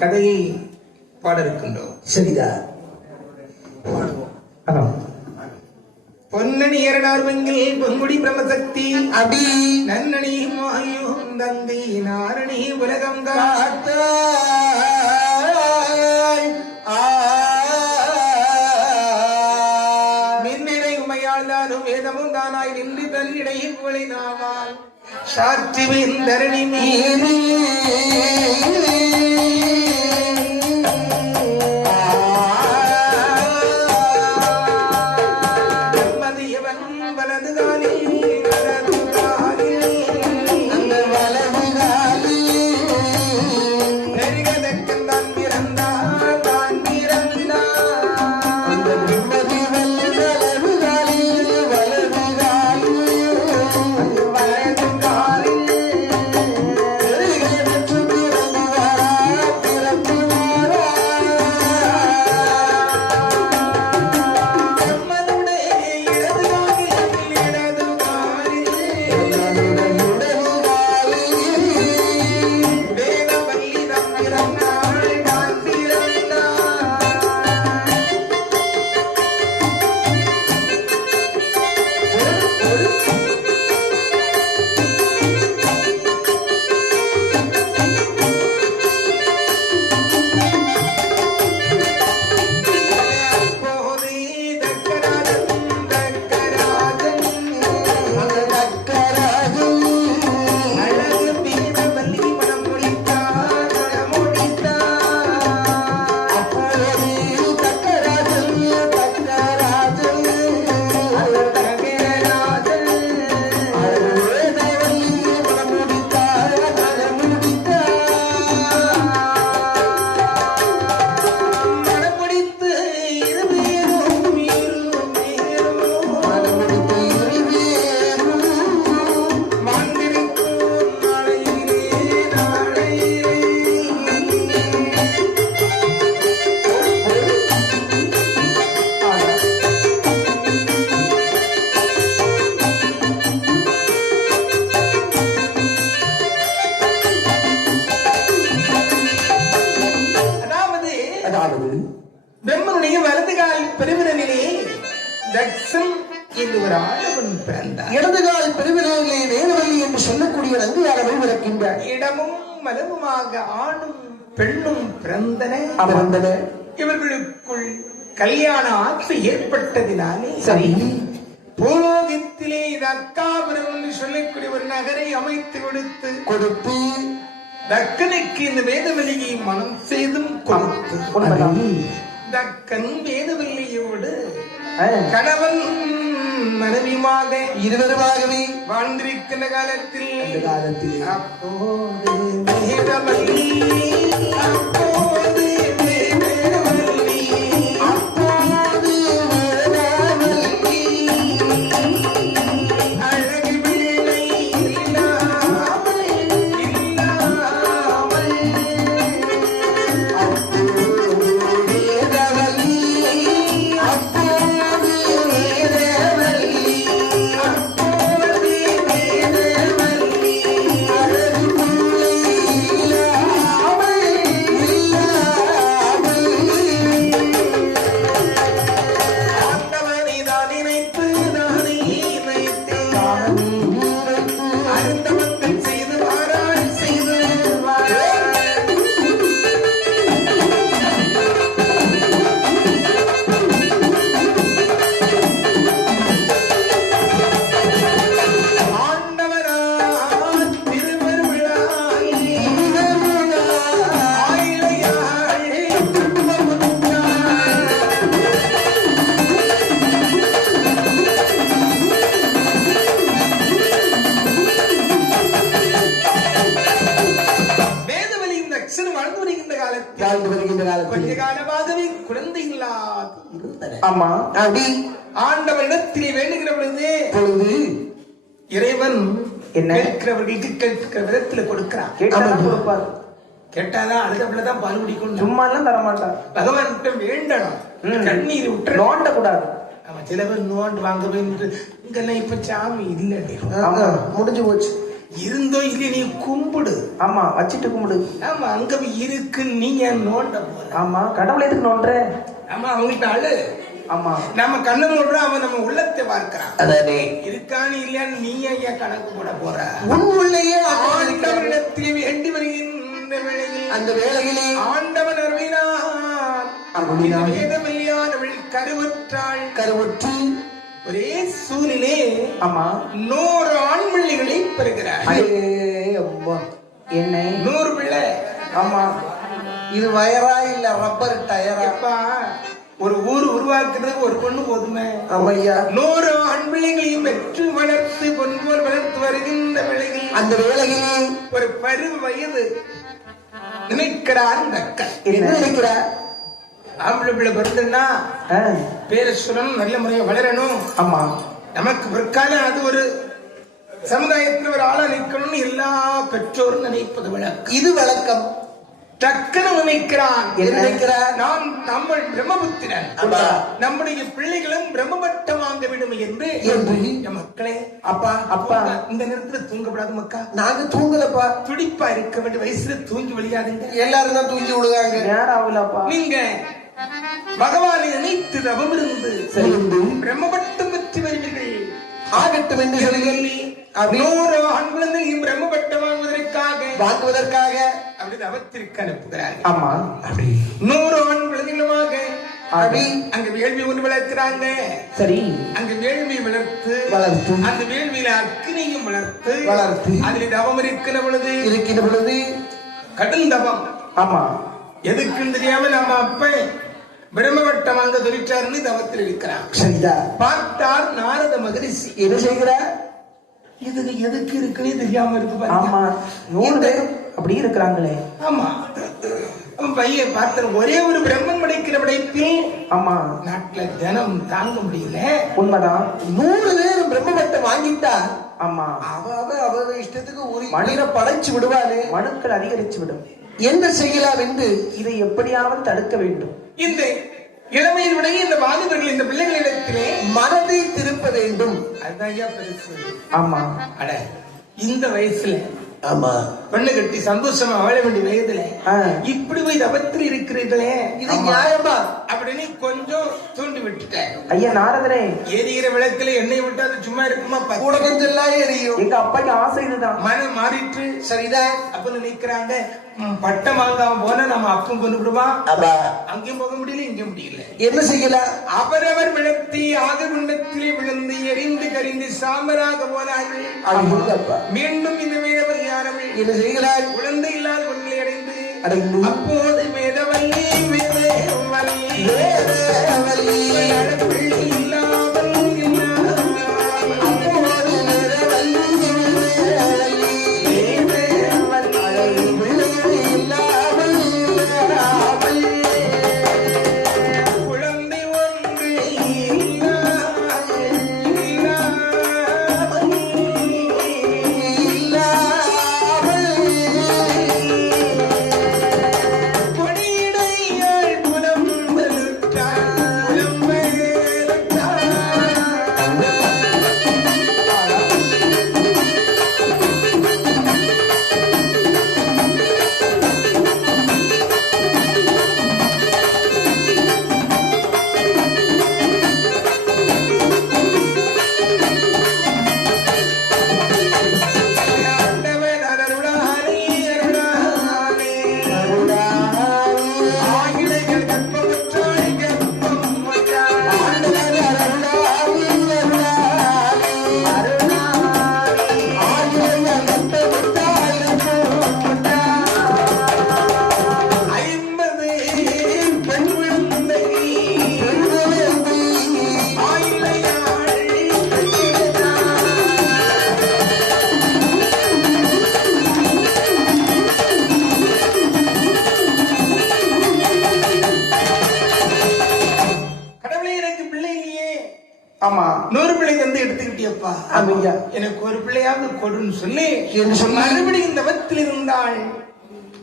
கதையை பாட இருக்கின்றோம். சரிதான், பாடுவோம். பொன்னணி இரண்டார்வங்கில் பொங்குடி பிரம்மசக்தி அடி நன்னணி மாயும் தந்தை நாரணி உலகம் காத்த மின்னிடை உமையாள்தானும் வேதமும் தானாய் நின்று தன்னிடை புகழை நாவால் சாட்சி தரணி மீறி பிரம்மனுடைய வலது கால் பெருவிரலிலே தக்ஷன் என்று ஒரு ஆடவன் பிறந்தார். இடது கால் பெருவிரலிலே வேதவல்லி என்று சொல்லக்கூடிய நங்கையாரவை விளக்கின்ற இடமும் மலமுமாக ஆணும் பெண்ணும் பிறந்தன. இவர்களுக்குள் கல்யாண ஆசை ஏற்பட்டதினாலே சரி பூலோகத்திலே தக்காபுரம் என்று சொல்லக்கூடிய ஒரு நகரை அமைத்து கொடுத்து தக்கனுக்கு இந்த வேதவல்லியை மனம் செய்தும் கொடுத்து தக்கன் வேதவல்லியோடு கணவன் மனைவியுமாக இருவருமாகவே வாழ்ந்திருக்கின்ற காலத்தில் அப்போது வேதவல்லி கொஞ்ச காலமாகவே குழந்தை இல்லாது இருந்தன. ஆமா ஆண்டவரிடத்திலே வேண்டுகிற பொழுது இறைவன் என்ன கேட்கிறவர்களுக்கு கேட்கிற விதத்துல கொடுக்கிறான். கொடுப்பார். கேட்டாதான் அடுத்ததான் பால் குடிக்கணும். சும்மா எல்லாம் தரமாட்டார். பகவான் வேண்டணும். கண்ணீர் விட்டு நோண்ட கூடாது. சில பேர் நோண்டு வாங்க இங்கெல்லாம் இப்ப சாமி இல்லை, முடிஞ்சு போச்சு. இருந்தோ இல்லையே நீ கும்பிடு. ஆமா வச்சிட்டு கும்பிடு. ஆமா அங்க இருக்கு நீங்க நோண்ட போற. ஆமா கடவுள் எதுக்கு நோன்ற? ஆமா அவங்கள்ட்ட அழு. ஆமா நம்ம கண்ணை மூடுறோம், அவன் நம்ம உள்ளத்தை பார்க்கிறான். அதானே இருக்கான்னு இல்லையான்னு நீ ஏன் கணக்கு போட போற? உன்னுள்ளேயே ஆண்டவனிடத்தில் வேண்டி வருகின்ற வேளையில் அந்த வேளையிலே ஆண்டவன் அருளினார். வேதமில்லாதவள் கருவுற்றாள். கருவுற்று ஒரே சூரிலே ஆமா 100 ஆண் பிள்ளைகளை பெறுகிறார். என்னை 100 பிள்ளை. ஆமா இது வயரா இல்ல ரப்பர் டயரா? எப்பா ஒரு ஊர் உருவாக்குறதுக்கு ஒரு பொண்ணு போதுமே. ஆமையா 100 ஆண் பிள்ளைகளையும் பெற்று வளர்த்து பொன்போல் வளர்த்து வருகின்ற வேளையில் அந்த வேளையிலே ஒரு பருவ வயது நினைக்கிறார் இந்த அக்கா. என்ன நினைக்கிறா? ஆம்பளை பிள்ளை பிறந்தா ஆ, பேர சொல்லணும், நல்ல முறையை வளரணும். ஆமா நமக்கு பிற்காலம் அது ஒரு சமுதாயத்தில் ஒரு ஆளா நிற்கணும்னு எல்லா பெற்றோரும் நினைப்பது வழக்கம். இது வழக்கம். டக்குனு நினைக்கிறான். என்ன நினைக்கிறார்? நாம் நம்ம பிரம்மபுத்திரன், அப்பா. நம்முடைய பிள்ளைகளும் பிரம்மபட்டம் வாங்க வேண்டும் என்று என் மக்களே. அப்பா அப்பா இந்த நேரத்துல தூங்கப்படாது மக்கா. நாங்க தூங்கலப்பா. துடிப்பா இருக்க வேண்டிய வயசுல தூங்கி விளையாடுங்க. எல்லாரும் தான் தூங்கி விடுவாங்க. நேரம் ஆகலப்பா. நீங்க பகவானை நினைத்து தவம் இருந்து சரி. பிரம்மபட்டம் பெற்று வருவீர்கள். ஆகட்டும் என்று சொல்லி 100 ஆண் குழந்தையும் பிரம்மபட்டம் வாங்குவதற்காக அப்படி தவத்திற்கு அனுப்புகிறார்கள். ஆமா 100 ஆண் குழந்தைகளுமாக அப்படி அங்க வேள்வி ஒன்று வளர்க்கிறாங்க. சரி அங்க வேள்வி வளர்த்து அந்த வேள்வியில அக்னியும் வளர்த்து அதில் தவம் இருக்கின்ற பொழுது கடும் தவம். ஆமா எதுக்குன்னு தெரியாம நம்ம அப்ப பிரம்மவட்டம் வாங்க சொல்லிட்டாருன்னு தவத்தில் இருக்கிறான். சரிதா பார்த்தார் நாரத மகரிஷி. என்ன செய்கிறார்? இது எதுக்கு இருக்குன்னே தெரியாம இருக்கு. ஆமா 100 பேர் அப்படி இருக்கிறாங்களே. ஆமா பையன் பார்த்த ஒரே ஒரு பிரம்மன் படைக்கிற படைப்பில் ஆமா நாட்டுல ஜனம் தாங்க முடியல. உண்மைதான். 100 பேர் பிரம்மபட்டம் வாங்கிட்டா ஆமா அவ இஷ்டத்துக்கு ஒரு மனித படைச்சு விடுவாரு. மனுக்கள் அதிகரிச்சு விடும். என்ன செய்யலாம் என்று இதை எப்படியாவது தடுக்க வேண்டும். இந்த இளமையினுடைய இந்த வாலிபர்கள் இந்த பிள்ளைகளிடத்திலே மனதை திருப்ப வேண்டும். அதுதான் ஐயா பெருசு. ஆமா அட இந்த வயசுல ஆமா பெண்ணு கட்டி சந்தோஷமா வாழ வேண்டிய வயதுல இப்படி போய் தபத்தில் இருக்கிறீர்களே, இது நியாயமா அப்படின்னு கொஞ்சம் தூண்டி விட்டுட்டேன். ஐயா நாரதரே, எரிகிற விளக்குல எண்ணெய் விட்டு அது சும்மா இருக்குமா? கூட கொஞ்சம் எல்லாம் எரியும். எங்க அப்பாக்கு ஆசை இதுதான். மனம் மாறிட்டு சரிதான் அப்ப நினைக்கிறாங்க பட்டம் வாங்காம போனா நம்ம அப்பம் கொண்டு விடுவான். அங்கேயும் போக முடியல, இங்கேயும் முடியல. என்ன செய்யலாம்? அவரவர் விளத்தி ஆக குண்டத்திலே விழுந்து எரிந்து கரிந்து சாம்பலாக போனார்கள். மீண்டும் இந்த வேதவர் யாரவள் என்ன செய்கிறார்? குழந்தை இல்லாத ஒன்றை அடைந்து அப்போது வேதவல்லி ஆமா 100 பிள்ளை வந்து எடுத்துக்கிட்டியப்பா, எனக்கு ஒரு பிள்ளையாவது கொடுன்னு சொல்லி மறுபடியும் இந்த வத்தில் இருந்தால்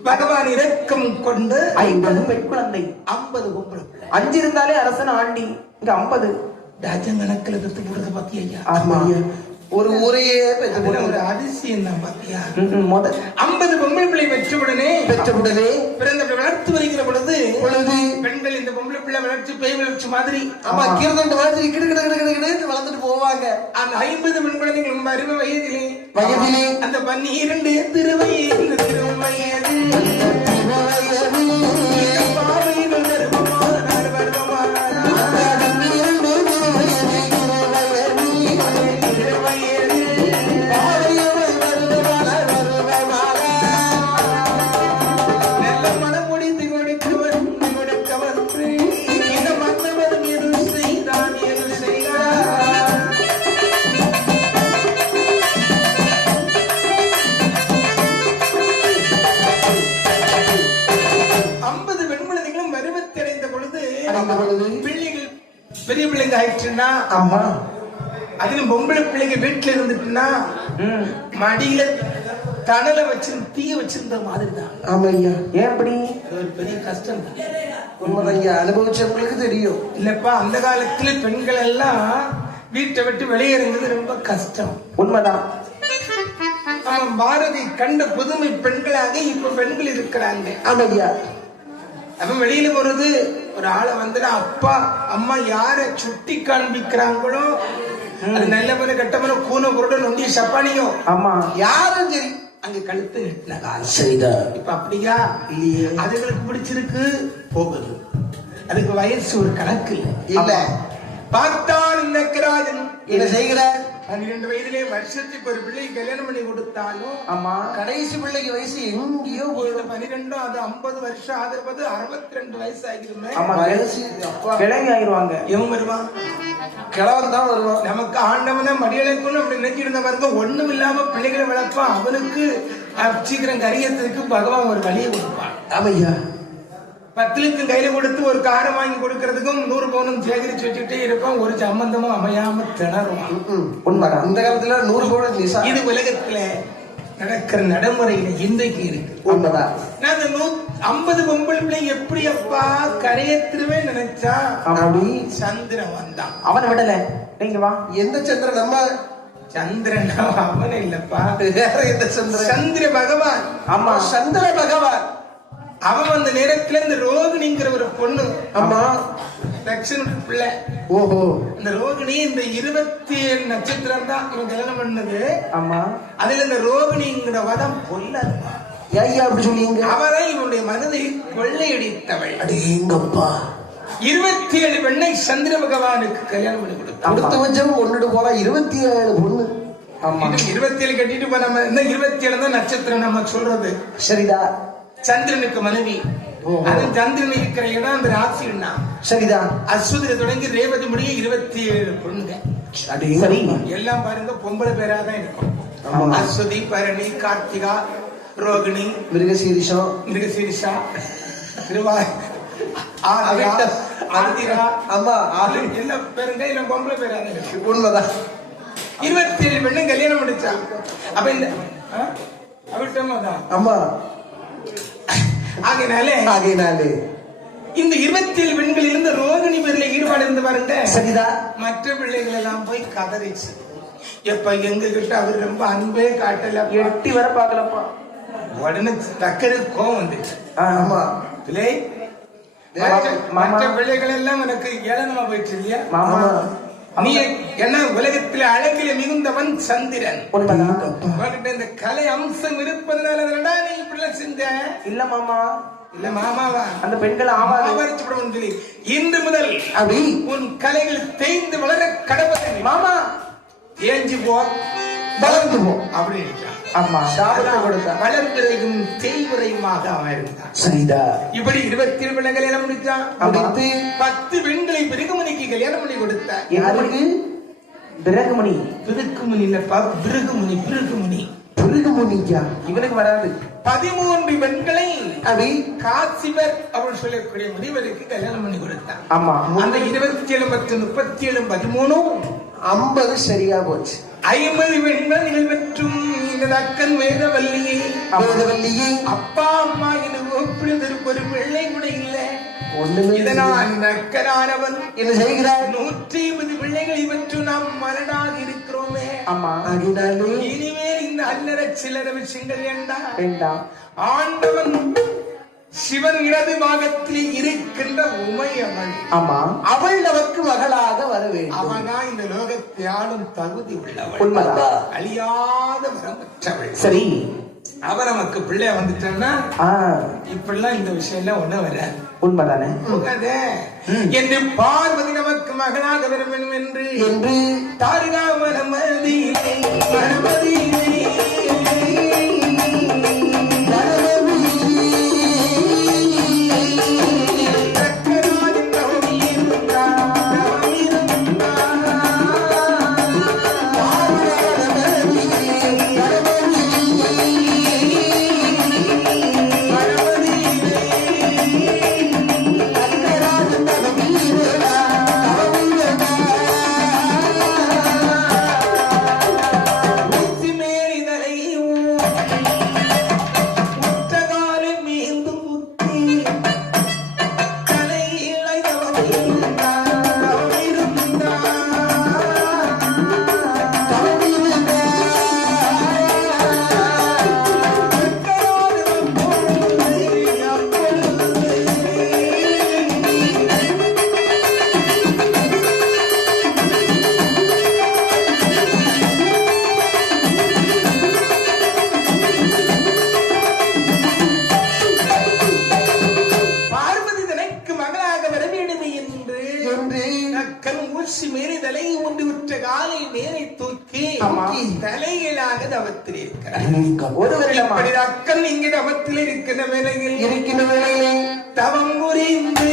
பகவான் இரக்கம் கொண்டு 50 பெண் குழந்தை 50 பொம்பளை பிள்ளை. 5 இருந்தாலே அரசன் ஆண்டி, இங்க 50 ராஜன் கணக்கில் எடுத்து போடுறது பாத்தியா? ஆமா ஒரு ஊரையே பெற்று அதுல ஒரு போட்டு அதிசயம் தான் பாத்தியா. முதல் 50 பொம்பளை பிள்ளை பெற்றவுடனே பெற்றவுடனே பிறந்த வளர்த்து வருகிற பொழுது பொழுது பெண்கள் இந்த பொம்பளை பிள்ளை வளர்ச்சி பேய் வளர்ச்சி மாதிரி ஆமா கீழ்தண்டு மாதிரி கிடு கிடு கிடு கிடு கிடு வளர்ந்துட்டு போவாங்க. அந்த 50 பெண் குழந்தைகள் அருவ வயதிலே அந்த 12 திருவயது திருவயது பாவைகள் கர்ப்பமானார் வருவமானார் நல்ல மனம் முடித்து கொடுக்கவர் கொடுக்கவர் இந்த மன்னவரும் எது செய்தான் எது செய்தார். 50 பெண் குழந்தைகளும் பருவத்தை அடைந்த பொழுது பிள்ளைகள் பெரிய பிள்ளைங்க ஆயிடுச்சுன்னா ஆமா அதிலும் பொம்பளை பிள்ளைங்க வீட்டுல இருந்துட்டுன்னா மடியில தணல வச்சு தீய வச்சிருந்த மாதிரி தான். ஆமா ஐயா. ஏன் அப்படி? அது ஒரு பெரிய கஷ்டம் தான். உண்மைதான் ஐயா, அனுபவிச்சவங்களுக்கு தெரியும். இல்லப்பா அந்த காலத்துல பெண்கள் எல்லாம் வீட்டை விட்டு வெளியேறுறது ரொம்ப கஷ்டம். உண்மைதான். அவன் பாரதி கண்ட புதுமை பெண்களாக இப்ப பெண்கள் இருக்கிறாங்க. ஆமா ஐயா. அவன் வெளியில போறது ஒரு ஆளை வந்துடா அப்பா அம்மா யார சுட்டி காண்பிக்கிறாங்களோ அது நல்லவனு கெட்டவனு கூன குருட நொண்டி சப்பானியோ ஆமா யாரும் சரி அங்க கழுத்து நெட்டின காலம். சரிதான். இப்ப அப்படியா இல்லையே. அதுகளுக்கு பிடிச்சிருக்கு போகுது. அதுக்கு வயசு ஒரு கணக்கு இல்ல. பார்த்தான் இந்த கிராஜன் என்ன செய்கிறார்? 12 வயதிலே வருஷத்துக்கு ஒரு பிள்ளை கல்யாணம் பண்ணி கொடுத்தாலும் ஆமா கடைசி பிள்ளைக்கு வயசு எங்கேயோ போயிடும். 12 அது 50 வருஷம் ஆகிறது 62 வயசு ஆகிருமே. ஆமா வயசு அப்பா கிளம்பி ஆயிடுவாங்க. எவன் வருவான்? கிழவன் தான் வருவான். நமக்கு ஆண்டவனை மடியழைக்கணும் அப்படி நினைச்சிருந்த பாருங்க. ஒண்ணும் இல்லாம பிள்ளைகளை வளர்ப்பான். அவனுக்கு சீக்கிரம் கரியத்துக்கு பகவான் ஒரு வழியை கொடுப்பான். ஆமையா. 10 லட்சம் கையில கொடுத்து ஒரு காரை வாங்கி கொடுக்கறதுக்கும் 100 பவுனும் சேகரிச்சு வச்சுட்டே இருப்பான். ஒரு சம்பந்தமும் அமையாம திணறுவான். உண்மைதான். இந்த காலத்துல 100 பவுன் நிசா. இது உலகத்துல நடக்கிற நடைமுறையில இன்றைக்கு இருக்கு. உண்மைதான். நான் அந்த 50 பொம்பளை பிள்ளை எப்படி அப்பா கரையேற்றுவே நினைச்சா அப்படி சந்திரன் வந்தான். அவனை விடல. நீங்க வா. எந்த சந்திரன்? நம்ம சந்திரன் அவன் இல்லப்பா. வேற எந்த சந்திரன்? சந்திர பகவான். ஆமா சந்திர பகவான். அவன் அந்த நேரத்துல இந்த ரோகிணிங்கிற ஒரு பொண்ணு. ஆமா தட்சண பிள்ளை. ஓஹோ. இந்த ரோகிணி இந்த 27 நட்சத்திரம் தான் இவன் கல்யாணம் பண்ணது. ஆமா அதுல இந்த ரோகிணிங்கிற வதம் பொல்லாதப்பா. ஐயா அப்படி சொல்லிங்க. அவரை இவனுடைய மனதை கொள்ளையடித்தவள். அடேங்கப்பா. 27 பெண்ணை சந்திர பகவானுக்கு கல்யாணம் பண்ணி கொடுத்தான். கொடுத்து வச்சவங்க கொண்டுட்டு போனா 27 பொண்ணு. ஆமா 27 கட்டிட்டு போன நம்ம இந்த 27 தான் நட்சத்திரம் நம்ம சொல்றது. சரிதா. சந்திரனுக்கு மனைவி. அது சந்திரன் இருக்கிற இடம் அந்த ராசின்னா சரிதா. அஸ்வதில தொடங்கி ரேவதி முடிய 27 பொண்ணுங்க. சரி. எல்லாம் பாருங்க பொம்பளை பேரா தான் இருக்கும். அஸ்வதி, பரணி, கார்த்திகா, ரோகிணி, மிருகசீரிஷம், மிருகசீரிஷா, ஆதிரா. ஆமா எல்லா பேருங்க எல்லாம் பொம்பளை பேரா தான் இருக்கு. உண்மைதான். 27 பெண்ணு கல்யாணம் முடிச்சா. அப்ப இந்த அவிட்டமா தான். ஆமா. ஆகையினாலே இந்த 27 பெண்கள் இருந்த ரோகிணி பேர்ல ஈடுபாடு இருந்து பாருங்க. சரிதா. மற்ற பிள்ளைகள் எல்லாம் போய் கதறிச்சு. எப்ப எங்க கிட்ட அவர் ரொம்ப அன்பே காட்டல. எட்டி வர பாக்கலப்பா. உடனே டக்குனு கோவம் வந்துச்சு. ஆமா. பிள்ளை மற்ற பிள்ளைகள் எல்லாம் எனக்கு ஏளனமா போயிடுச்சு இல்லையா? மாமா நீ என்ன உலகத்தில் அழகில மிகுந்தவன் சந்திரன். உனக்கிட்ட இந்த கலை அம்சம் இருப்பதனால நீ இப்படி செஞ்ச. இல்ல மாமா. இல்ல மாமாவா? அந்த பெண்கள் ஆவாரிச்சுவிடும் சொல்லி இன்று முதல் அப்படி உன் கலைகள் தேய்ந்து வளர கடவுளை மாமா ஏஞ்சி போ வளர்ந்து போ அப்படின்னு. ஆமா வளர்பிறையும் தேய்வுறையுமாக அவன் இருந்தான். சரிதா. இப்படி 27 பெண்ணை கல்யாணம் முடிச்சான். 10 பெண்களை பிருகுமணிக்கு கல்யாணம் பண்ணி கொடுத்தான். யாருக்கு? பிருகுமணி. பிருகுமணி இல்லப்பா, பிருகுமணி. பிருகுமணி பிருகுமணிக்கா? இவனுக்கு வராது. 13 பெண்களை அப்படி காசிபர் அப்படின்னு சொல்லக்கூடிய முனிவருக்கு கல்யாணம் பண்ணி கொடுத்தான். ஆமா. அந்த 27 மற்றும் 37 13 50 சரியா போச்சு. 50 பெண்கள் மற்றும் இந்த அக்கன் வேதவல்லியை. வேதவல்லியை அப்பா அம்மா எனக்கு ஒரு பிள்ளை கூட இல்ல. ஒண்ணுமே இதனால் நக்கரானவன் என்ன செய்கிறார் 150 பிள்ளைகளை பெற்று நாம் மலடாக இருக்கிறோமே. ஆமா ஆகினாலே இனிமேல் இந்த அல்லற சில்லற விஷயங்கள் வேண்டாம். ஆண்டவன் சிவன் இடது பாகத்தில் இருக்கின்ற உமையவள். ஆமா அவள் நமக்கு மகளாக வர வேண்டும். அவனா இந்த லோகத்தை ஆளும் தகுதி உள்ளவள், உண்மைதான். அழியாத வரம் பெற்றவள். சரி அவ நமக்கு பிள்ளைய வந்துட்டோம்னா இப்பெல்லாம் இந்த விஷயம் எல்லாம் ஒண்ணு வர உண்மைதானே என்று பார்வதி நமக்கு மகனாக வர வேண்டும் என்று தாருகா மனமதியிலே அக்கன் இங்கே தவத்தில் இருக்கிற வேளையில் தவம் புரிந்து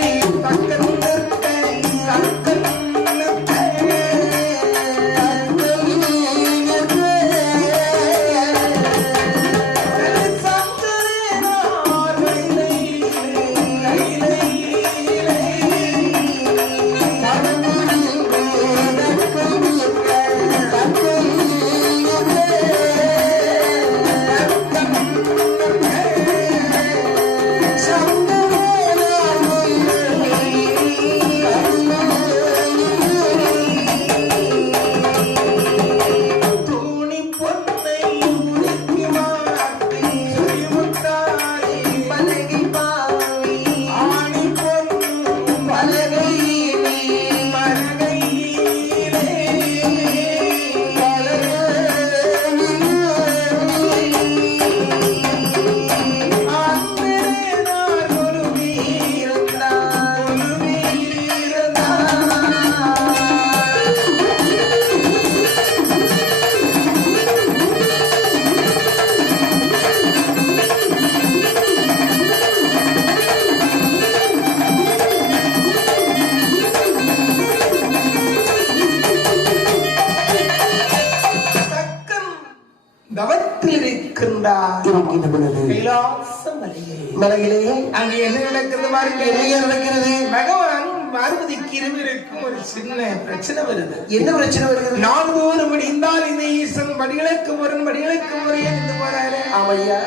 மலையிலே அங்கே என்ன நடக்கிறது பாருங்க. நடக்கிறது பகவான் பார்வதிக்கு இருவருக்கும் ஒரு சின்ன பிரச்சனை வருது. என்ன பிரச்சனை வருது? நாள்தோறும் முடிந்தால் இந்த ஈசன் படிகளுக்கு முறை என்று போறாரு. ஆமையா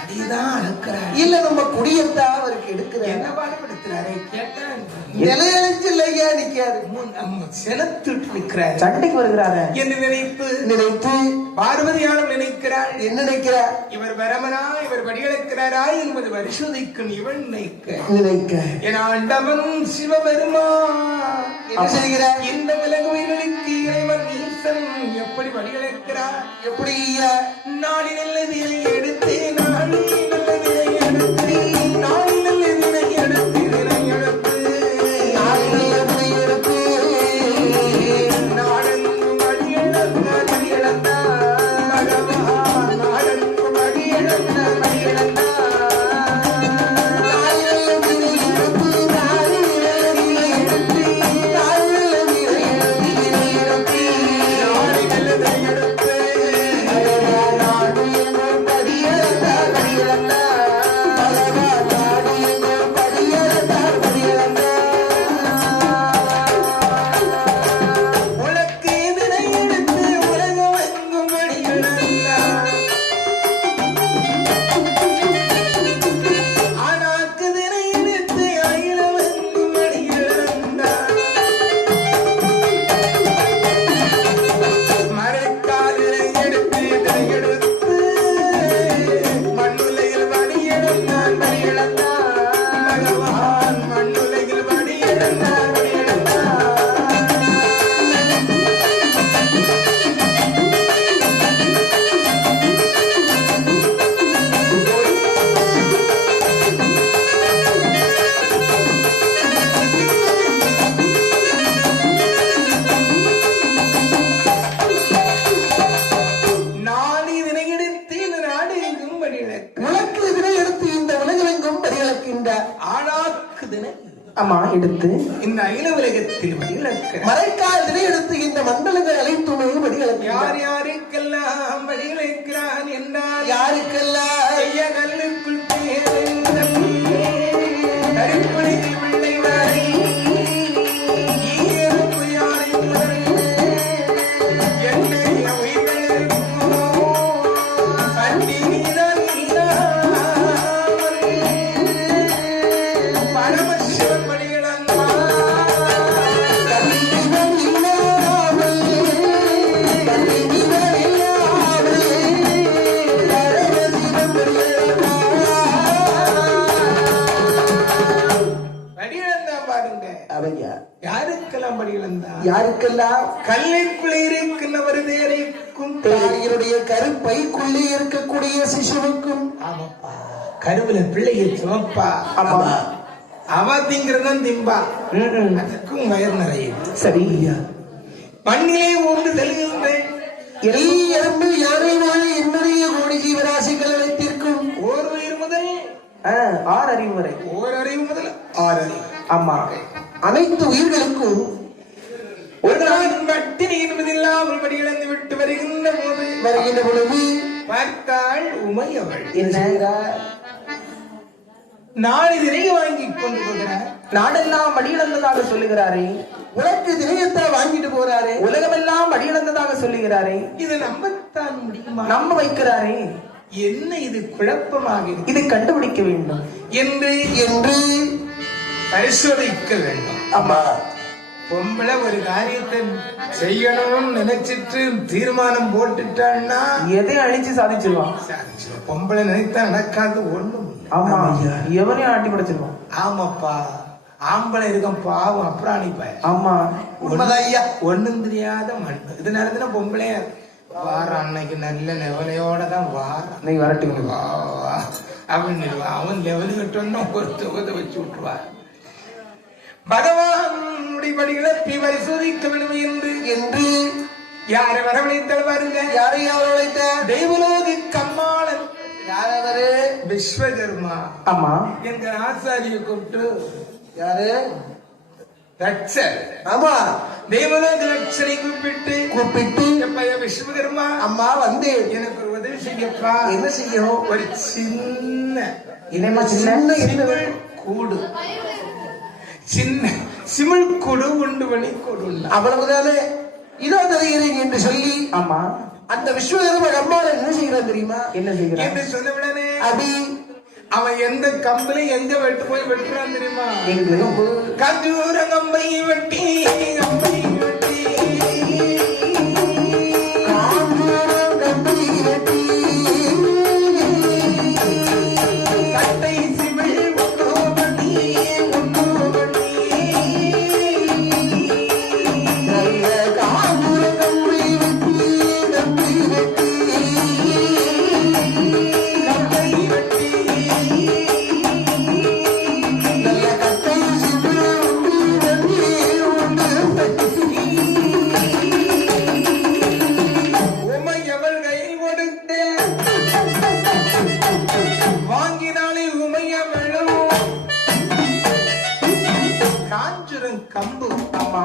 அடிதான் அழுக்கிறாரு. இல்ல நம்ம குடியத்தான் அவருக்கு எடுக்கிறார். என்ன பாடுபடுத்துறாரு கேட்டா நிலையழிச்சில்லையா நிக்காரு. செலுத்திட்டு நிற்கிறார், சண்டைக்கு வருகிறாரு என்று நினைத்து பார்வதியாலும் நினைக்கிறார். என்ன நினைக்கிறார்? இவர் வரமனா இவர் படிகளுக்கிறாரா என்பது பரிசோதிக்கும் இவன் நினைக்க என் ஆண்டவன் சிவபெருமா என்ன செய்கிறார்? இந்த விலங்குகளுக்கு இறைவன் ஈசன் எப்படி படிகளுக்கிறார்? எப்படி நாளை நல்லதினை எடுத்து நாளை நல்லதினை எடுத்து நாளை நல்லதினை எடுத்து படிய இந்த ஆழாக்குதுன்னு ஆமா எடுத்து இந்த அகில உலகத்தில் வடிவிழக்கிறார். மறைக்காதனை எடுத்து இந்த மண்டலங்கள் அனைத்துமே வடிகளுக்கு யார் யாருக்கெல்லாம் வடிவிழக்கிறான் என்றால் யாருக்கெல்லாம் ஐய கல்லுக்குள் பேருந்தல் கருப்பொழியில் பிள்ளை வரை ஈயருப்பு யானை முதல் எண்ணெய் உயிர்களுக்கோ பண்டிதன் இல்லாமல் பரமசிவன் வடிகளம்மா கண்ணிகள் இல்லாமல் கண்ணிகள் இல்லாமல் பரமசிவன் வடிகளந்தான் பாருங்க. அவையா யாருக்கெல்லாம் வடிகளந்தான்? யாருக்கெல்லாம் கல்லைக்குள்ளே இருக்கின்றவர் தேரைக்கும் தாயினுடைய கருப்பைக்குள்ளே இருக்கக்கூடிய சிசுவுக்கும் ஆமாப்பா கருவில பிள்ளையை சுமப்பா ஆமா அவ திங்கிறதான் திம்பா ம். அதுக்கும் வயர் நிறைய சரி மண்ணிலே ஊர்ந்து செல்கின்றேன் எலி எறும்பு யானை வாழை என்னுடைய கோடி ஜீவராசிகள் அனைத்திற்கும் ஓர் உயிர் முதல் 6 அறிவு வரை ஓர் அறிவு முதல் 6 அறிவு ஆமா அனைத்து உயிர்களுக்கும் ஒரு நாள் பட்டினி என்பதில்லாமல் படி இழந்து விட்டு வருகின்ற போது வருகின்ற பொழுது பார்த்தாள் உமையவள் என்ன நாளை நிறைய வாங்கி கொண்டு போகிறார். நாடெல்லாம் மடியிழந்ததாக சொல்லுகிறாரே, உனக்கு திரையத்தை வாங்கிட்டு போறாரு, உலகமெல்லாம் மடியிழந்ததாக சொல்லுகிறாரே, இது நம்பத்தான் முடியுமா? நம்ப வைக்கிறாரே. என்ன இது குழப்பமாக இருக்கு? இதை கண்டுபிடிக்க வேண்டும் என்று என்று பரிசோதிக்க வேண்டும். ஆமா பொம்பளை ஒரு காரியத்தை செய்யணும்னு நினைச்சிட்டு தீர்மானம் போட்டுட்டான்னா எதை அழிச்சு சாதிச்சிருவான். பொம்பளை நினைத்தா நடக்காது ஒண்ணும். ஆமா எவனையும் ஆட்டி படைச்சிருவான். ஆமாப்பா ஆம்பளை இருக்கும் பாவம் அப்புறம் அனுப்ப. ஆமா உண்மைதான் ஐயா. ஒண்ணும் தெரியாத மண் இது நேரத்துல பொம்பளையா வார அன்னைக்கு நல்ல லெவலையோட தான் வாரம் நீ வரட்டு அப்படின்னு அவன் லெவலு கட்டோன்னா ஒரு தொகுதை வச்சு விட்டுருவார். பகவான் படிகளை பரிசோதிக்க வேண்டும் என்று யாரை வரவழைத்தால் பாருங்க. யாரை வரவழைத்த தெய்வலோகி கம்மாளன் யாரவரு விஸ்வகர்மா. ஆமா எங்க ஆசாரிய கூப்பிட்டு யாரு தட்சர். ஆமா தெய்வலோக தட்சரை கூப்பிட்டு எப்பையா விஸ்வகர்மா அம்மா வந்து எனக்கு ஒரு உதவி செய்யப்பா. என்ன செய்யும்? ஒரு சின்ன இனிமா சிமிழ் கூடு சின்ன சிமிழ் கூடு உண்டு பண்ணி கூடு அவ்வளவுதானே இதோ தருகிறேன் என்று சொல்லி ஆமா அந்த விஸ்வகர்ம அம்மாவை என்ன செய்யறான் தெரியுமா? என்ன செய்யறான் என்று சொன்ன உடனே அபி அவன் எந்த கம்பளை எங்க வெட்டு போய் வெட்டுறான் தெரியுமா? எங்கு கஞ்சூர கம்பை வெட்டி கம்பை வெட்டி கட்டை சிமிழ் உண்டோபடி உண்டோபடி நல்ல காதுர கம்பை வெட்டி கம்பை வெட்டி கம்பை வெட்டி நல்ல கட்டை சிமிழ் உண்டு உமையவள் கை கொடுத்து வாங்கினாலே உமையவளும் காஞ்சுரம் கம்பு. ஆமா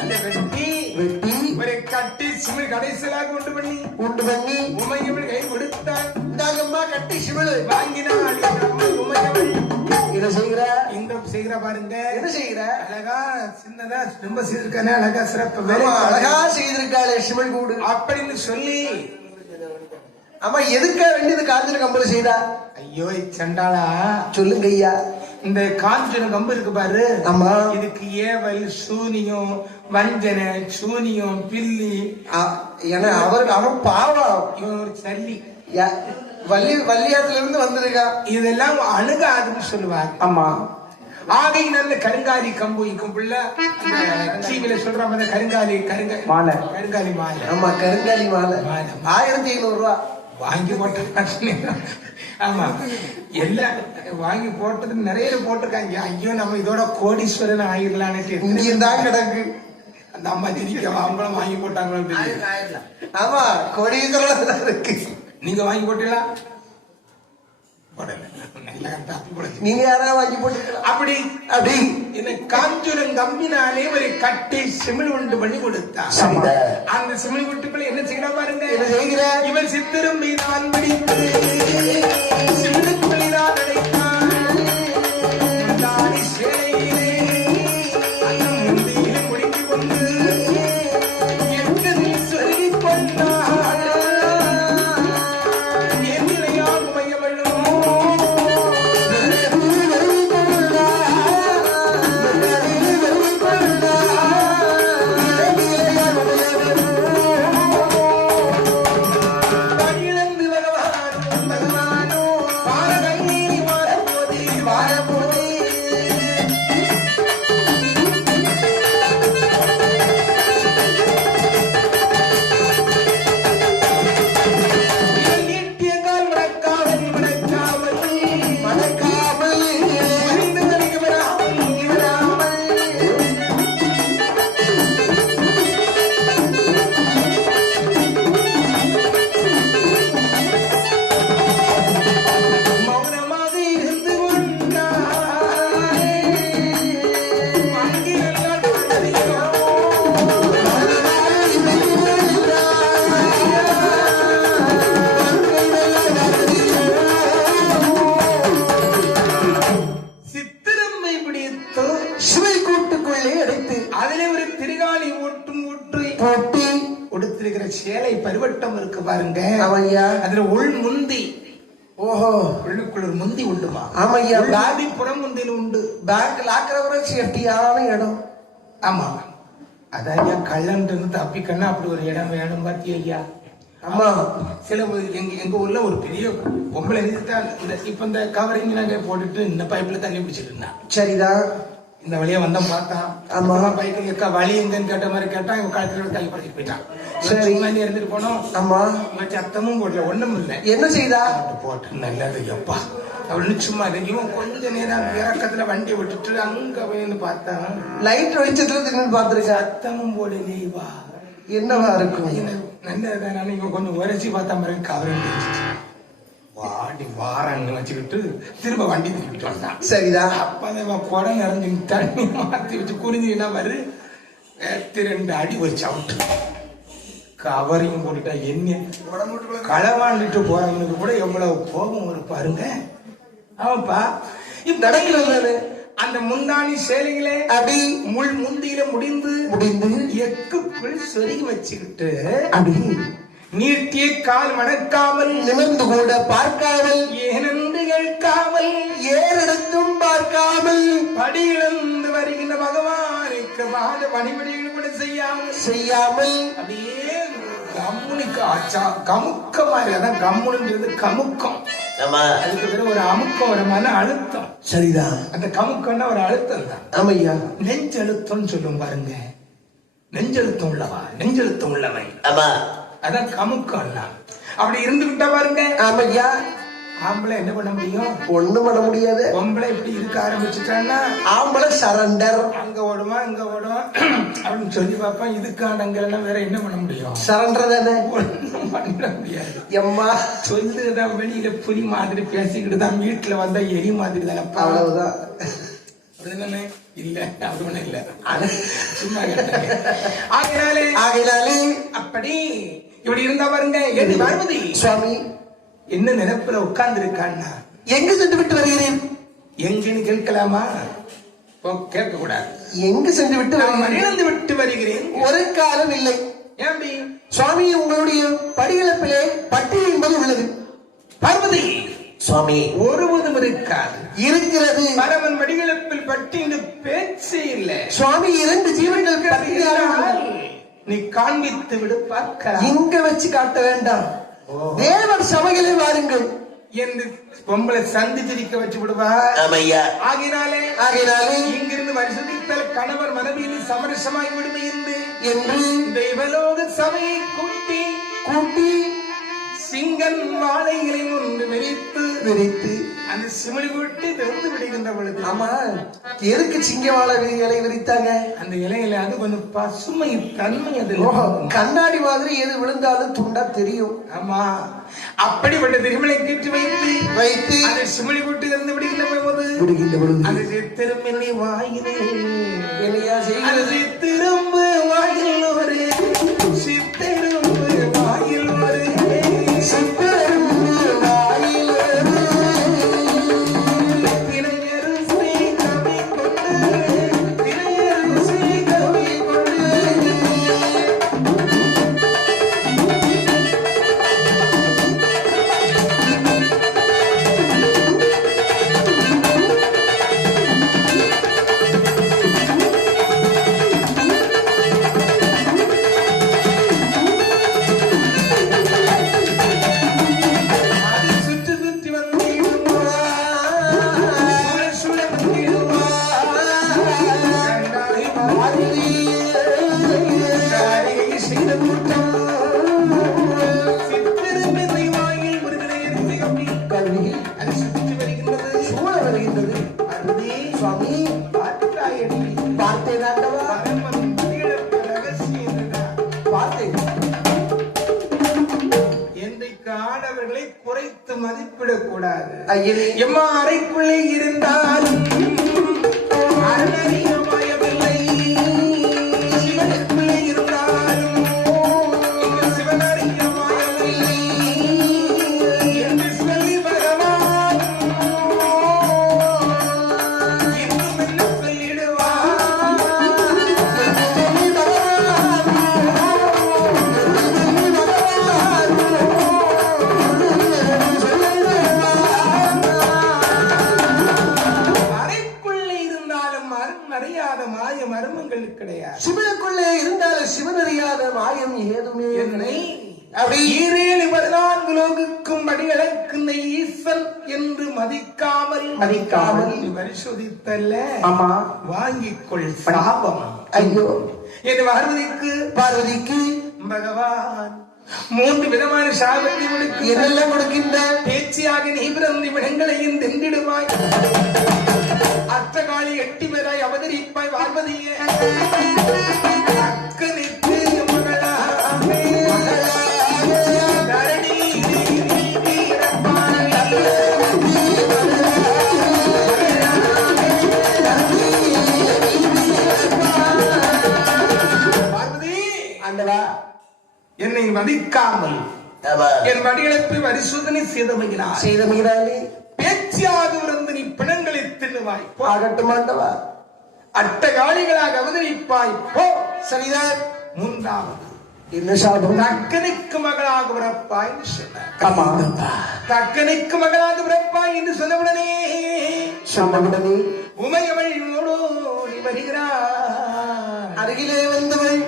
அதை வெட்டி வெட்டி ஒரு கட்டி சிமிழ் கடைசியாக உண்டு பண்ணி உமையவள் கை கொடுத்தாள். இந்தாங்கம்மா கட்டி சிமிழ் வாங்கினாள் உமையவள். என்ன செய்கிற? இந்த செய்கிற பாருங்க என்ன செய்கிற? அழகா சின்னதா ரொம்ப செய்திருக்கானே அழகா சிறப்பு வேலை அழகா செய்திருக்காளே சிமிழ் கூடு அப்படின்னு சொல்லி. அம்மா எதுக்கா வேண்டியது காஞ்சிர கம்பளை செய்தா? ஐயோ சண்டாளா சொல்லுங்க ஐயா. இந்த காஞ்சன கம்பு இருக்கு பாரு. ஆமா இதுக்கு ஏவல் சூனியம் வஞ்சனை சூனியம் பில்லி. ஏன்னா அவர் பாவம். இவன் ஒரு சல்லி வள்ளியாத்துல இருந்து வந்திருக்கா. இதெல்லாம் அணுகாதுன்னு சொல்லுவார். ஆமா ஆகை நல்ல கருங்காலி கம்பு இருக்கும் பிள்ளை டிவில சொல்ற மாதிரி கருங்காலி மாலை கருங்காலி மாலை. ஆமா கருங்காலி மாலை 1500 ரூபாய் வாங்கி போட்ட. ஆமா எல்லாம் வாங்கி போட்டது நிறைய போட்டிருக்காங்க. ஐயோ நம்ம இதோட கோடீஸ்வரன் ஆயிரலான்னு இங்கேயும் தான் கிடக்கு. அந்த அம்மா திரிக்க அவங்களும் வாங்கி போட்டாங்களோ. ஆமா கோடீஸ்வரன் தான் இருக்கு. நீங்க வாங்கி போட்டீங்களா? போடல. நல்ல தப்பி கொடுத்து நீங்க யாரா வாங்கி போட்டுக்கலாம் அப்படி அப்படி என்ன காஞ்சூரம் கம்பினாலே ஒரு கட்டி சிமிழ் உண்டு பண்ணி கொடுத்தா அந்த சிமிழ் வீட்டுக்குள்ள என்ன செய்யற பாருங்க என்ன செய்கிற இவன் சித்திரம் மீதான் பிடித்து சிமிழுக்குள்ளிதான் அடைத்தான் முந்தானை சேலையிலே அந்த முந்தியிலே முடித்து கொண்டு எத்தனை சொல்லி கொண்டாள் என் நிலையால் உமையவளும் பணியிழந்து பகவானோ பாரகண்ணீர் வாரபோதே இவன் நீட்டிய கால் மடக்காமல் மறைந்து வருகிறாமல் மௌனமாக இருந்து கொண்டாய் மங்கிலெல்லாம் சித்திரம்மை பிடித்து சிவை கூட்டுக்குள்ளே அடைத்து அதிலே ஒரு திருகாணி ஊற்றும் ஊற்றி போட்டி கொடுத்திருக்கிற சேலை பரிவட்டம் இருக்கு பாருங்க ஆமையா அதுல உள் முந்தி ஓஹோ உள்ளுக்குள்ள ஒரு முந்தி உண்டுமா ஆமையா உள்ளாதி புறம் முந்தில உண்டு பேங்க் லாக்கிறவரை சேஃப்டியான இடம் ஆமா அதான் ஐயா கள்ளன்றது தப்பிக்கன்னா அப்படி ஒரு இடம் வேணும் பாத்தி ஐயா ஆமா சில எங்க ஊர்ல ஒரு பெரிய பொம்பளை நிறுத்தான் இப்ப இந்த கவரிங் நாங்க போட்டுட்டு இந்த பைப்ல தண்ணி பிடிச்சிட்டு இருந்தான் சரிதான் இந்த வழியா வந்தோம் பார்த்தான் ஆமா. பைக்கு எக்கா வழி எங்கன்னு கேட்ட மாதிரி கேட்டா இவன் கழுத்துல தள்ளி படுத்திட்டு போயிட்டான் சரி. சரி இருந்துட்டு போனோம் ஆமா இவன் சத்தமும் போடல ஒண்ணும் இல்லை என்ன செய்தா போட்டு நல்லது எப்பா அப்படின்னு சும்மா இவன் கொஞ்ச நேரம் இறக்கத்துல வண்டி விட்டுட்டு அங்க போயின்னு பார்த்தான் லைட் வெளிச்சத்துல தின்னு பாத்துருக்கா சத்தமும் போடலேவா என்னவா இருக்கும் நல்லதுதானே இவன் கொஞ்சம் உரைச்சி பார்த்தா மாதிரி கவரண்டி வாடி வாரன்னு வச்சுக்கிட்டு திரும்ப வண்டி திருப்பிட்டு வந்தான் சரிதான் அப்பதான் குடம் நிறைஞ்சு தண்ணி மாத்தி வச்சு குனிஞ்சுன்னா வரு 2 அடி வச்சு அவுட்டு கவரையும் போட்டுட்டா என்ன களவாண்டுட்டு போறவனுக்கு கூட எவ்வளவு கோபம் ஒரு பாருங்க ஆமாப்பா இந்த நடக்கிறது அந்த முந்தாணி சேலைகளே அப்படி முள் முந்தியில முடிந்து எக்குக்குள் சொருகி வச்சுக்கிட்டு அப்படி நீட்டிய கால் மணக்காமல் நிமிர்ந்து கூட பார்க்காமல் ஏனென்று கேட்காமல் ஏறெடுத்தும் பார்க்காமல் படியிழந்து வருகின்ற பகவானுக்கு வாத பணிபடிகள் கூட செய்யாமல் அப்படியே கம்முனிக்கு ஆச்சா கமுக்க மாதிரி அதான் கம்முன்றது கமுக்கம் அதுக்கு பிறகு ஒரு அமுக்கம் ஒரு மன அழுத்தம் சரிதான் அந்த கமுக்கம்னா ஒரு அழுத்தம் தான் ஆமையா நெஞ்சழுத்தம் சொல்லும் பாருங்க நெஞ்சழுத்தம் உள்ளவா நெஞ்சழுத்தம் உள்ளவன் அதான் கமுக்கம் அப்படி இருந்துகிட்டா பாருங்க ஆமையா ஆம்பளை என்ன பண்ண முடியும் ஒண்ணும் பண்ண முடியாது பொம்பளை இப்படி இருக்க ஆரம்பிச்சுட்டான்னா ஆம்பளை சரண்டர் அங்க ஓடுமா இங்க ஓடுமா அப்படின்னு சொல்லி பார்ப்பேன் இதுக்கானங்கெல்லாம் வேற என்ன பண்ண முடியும் சரண்டர் தானே ஒண்ணும் பண்ண முடியாது எம்மா சொல்லுதான் வெளியில புலி மாதிரி பேசிக்கிட்டு தான் வீட்டுல வந்தா எலி மாதிரி தானப்பா அவ்வளவுதான் அப்படிதானே இல்ல அப்படி ஒண்ணு இல்ல சும்மா கேட்டாங்க. ஆகையினாலே அப்படி இப்படி இருந்தா பாருங்க எது பார்வதி சுவாமி என்ன நினைப்புல உட்கார்ந்து இருக்கான்னா எங்கு சென்று விட்டு வருகிறேன் எங்கன்னு கேட்கலாமா கேட்க கூடாது எங்கு சென்று விட்டு வருகிறேன் இழந்து விட்டு வருகிறேன் ஒரு காலம் இல்லை ஏன்பி சுவாமி உங்களுடைய படிகளப்பிலே பட்டி என்பது உள்ளது பார்வதி சுவாமி ஒருவதும் இருக்காது இருக்கிறது பரவன் வடிகளப்பில் பட்டின்னு பேச்சே இல்லை சுவாமி 2 ஜீவன்கள் பட்டியால் நீ காண்பித்து விடு பார்க்கலாம் இங்க வச்சு காட்ட வேண்டாம் தேவர் சபைகளை வாருங்கள் என்று பொம்பளை சந்தி சிரிக்க வச்சு விடுவா ஆகினாலே இங்கிருந்து வருஷத்தில் கணவர் மனைவியில் சமரசமாய் விடுமை என்று தெய்வலோக சபையை கூட்டி சிங்கன் வாழைகளை ஒன்று விரித்து அந்த சிமிழி போட்டு திறந்து விடுகின்ற பொழுது ஆமா, எதுக்கு சிங்கவாழ இலை விரித்தாங்க? அந்த இலையில அது கொஞ்சம் பசுமை தன்மை அது. ஓஹோ, கண்ணாடி மாதிரி எது விழுந்தாலும் துண்டா தெரியும். ஆமா, அப்படிப்பட்ட திருமலை கேட்டு வைத்து வைத்து அந்த சிமிழி போட்டு திறந்து விடுகின்ற போது விடுகின்ற பொழுது அது சித்திரமில்லை வாயிலே என்னையா செய்ய? அது சித்திரும்பு வாயில் ஒரு சித்திரும்பு வாயில் ஒரு குறைத்து மதிப்பிடக் கூடாது. எம்மா அறைக்குள்ளே இருந்தால் அரணறியமாயவில்லை, சிவனுக்குள்ளே இருந்தாலும் சிவனறியமாயவில்லை என்று சொல்லி பகவான் இன்னும் என்ன சொல்லிடுவார்? கிடையாது. சிவனுக்குள்ளே இருந்தாலும் சிவன் அறியாத மாயம் ஏதுமே என்னை அப்படி 14 லோகுக்கும் அடியளக்கும் ஈசன் என்று மதிக்காமல் நீ பரிசோதித்தல்ல. ஆமா, வாங்கிக்கொள் சாபம். ஐயோ, என் பார்வதிக்கு பகவான் 3 விதமான சாபத்தை கொடுக்க என்னெல்லாம் கொடுக்கின்ற பேச்சியாக நீ பிறந்த விடங்களையும் தெந்திடுவாய். அத்தகாலி 8 பேராய் அவதரிப்பாய். பார்வதியே அக்கனிக்கு மகளாமே தரணி பார்வதி ஆண்டவா, என்னை மதிக்காமல் என் மடியளப்பை பரிசோதனை செய்தமையினாலே பேச்சியாக இருந்து நீ பிணங்களை தின்னுவாய். ஆகட்டும் ஆண்டவா. அட்டகாளிகளாக அவதரிப்பாய். போ. சரிதான். 3வது என்ன சாபம்? தக்கனுக்கு மகளாக பிறப்பாய் என்று சொன்னார். ஆமா, தக்கனுக்கு மகளாக பிறப்பாய் என்று சொன்னவுடனே உமையவள் ஓடோடி வருகிறார். அருகிலே வந்தவள்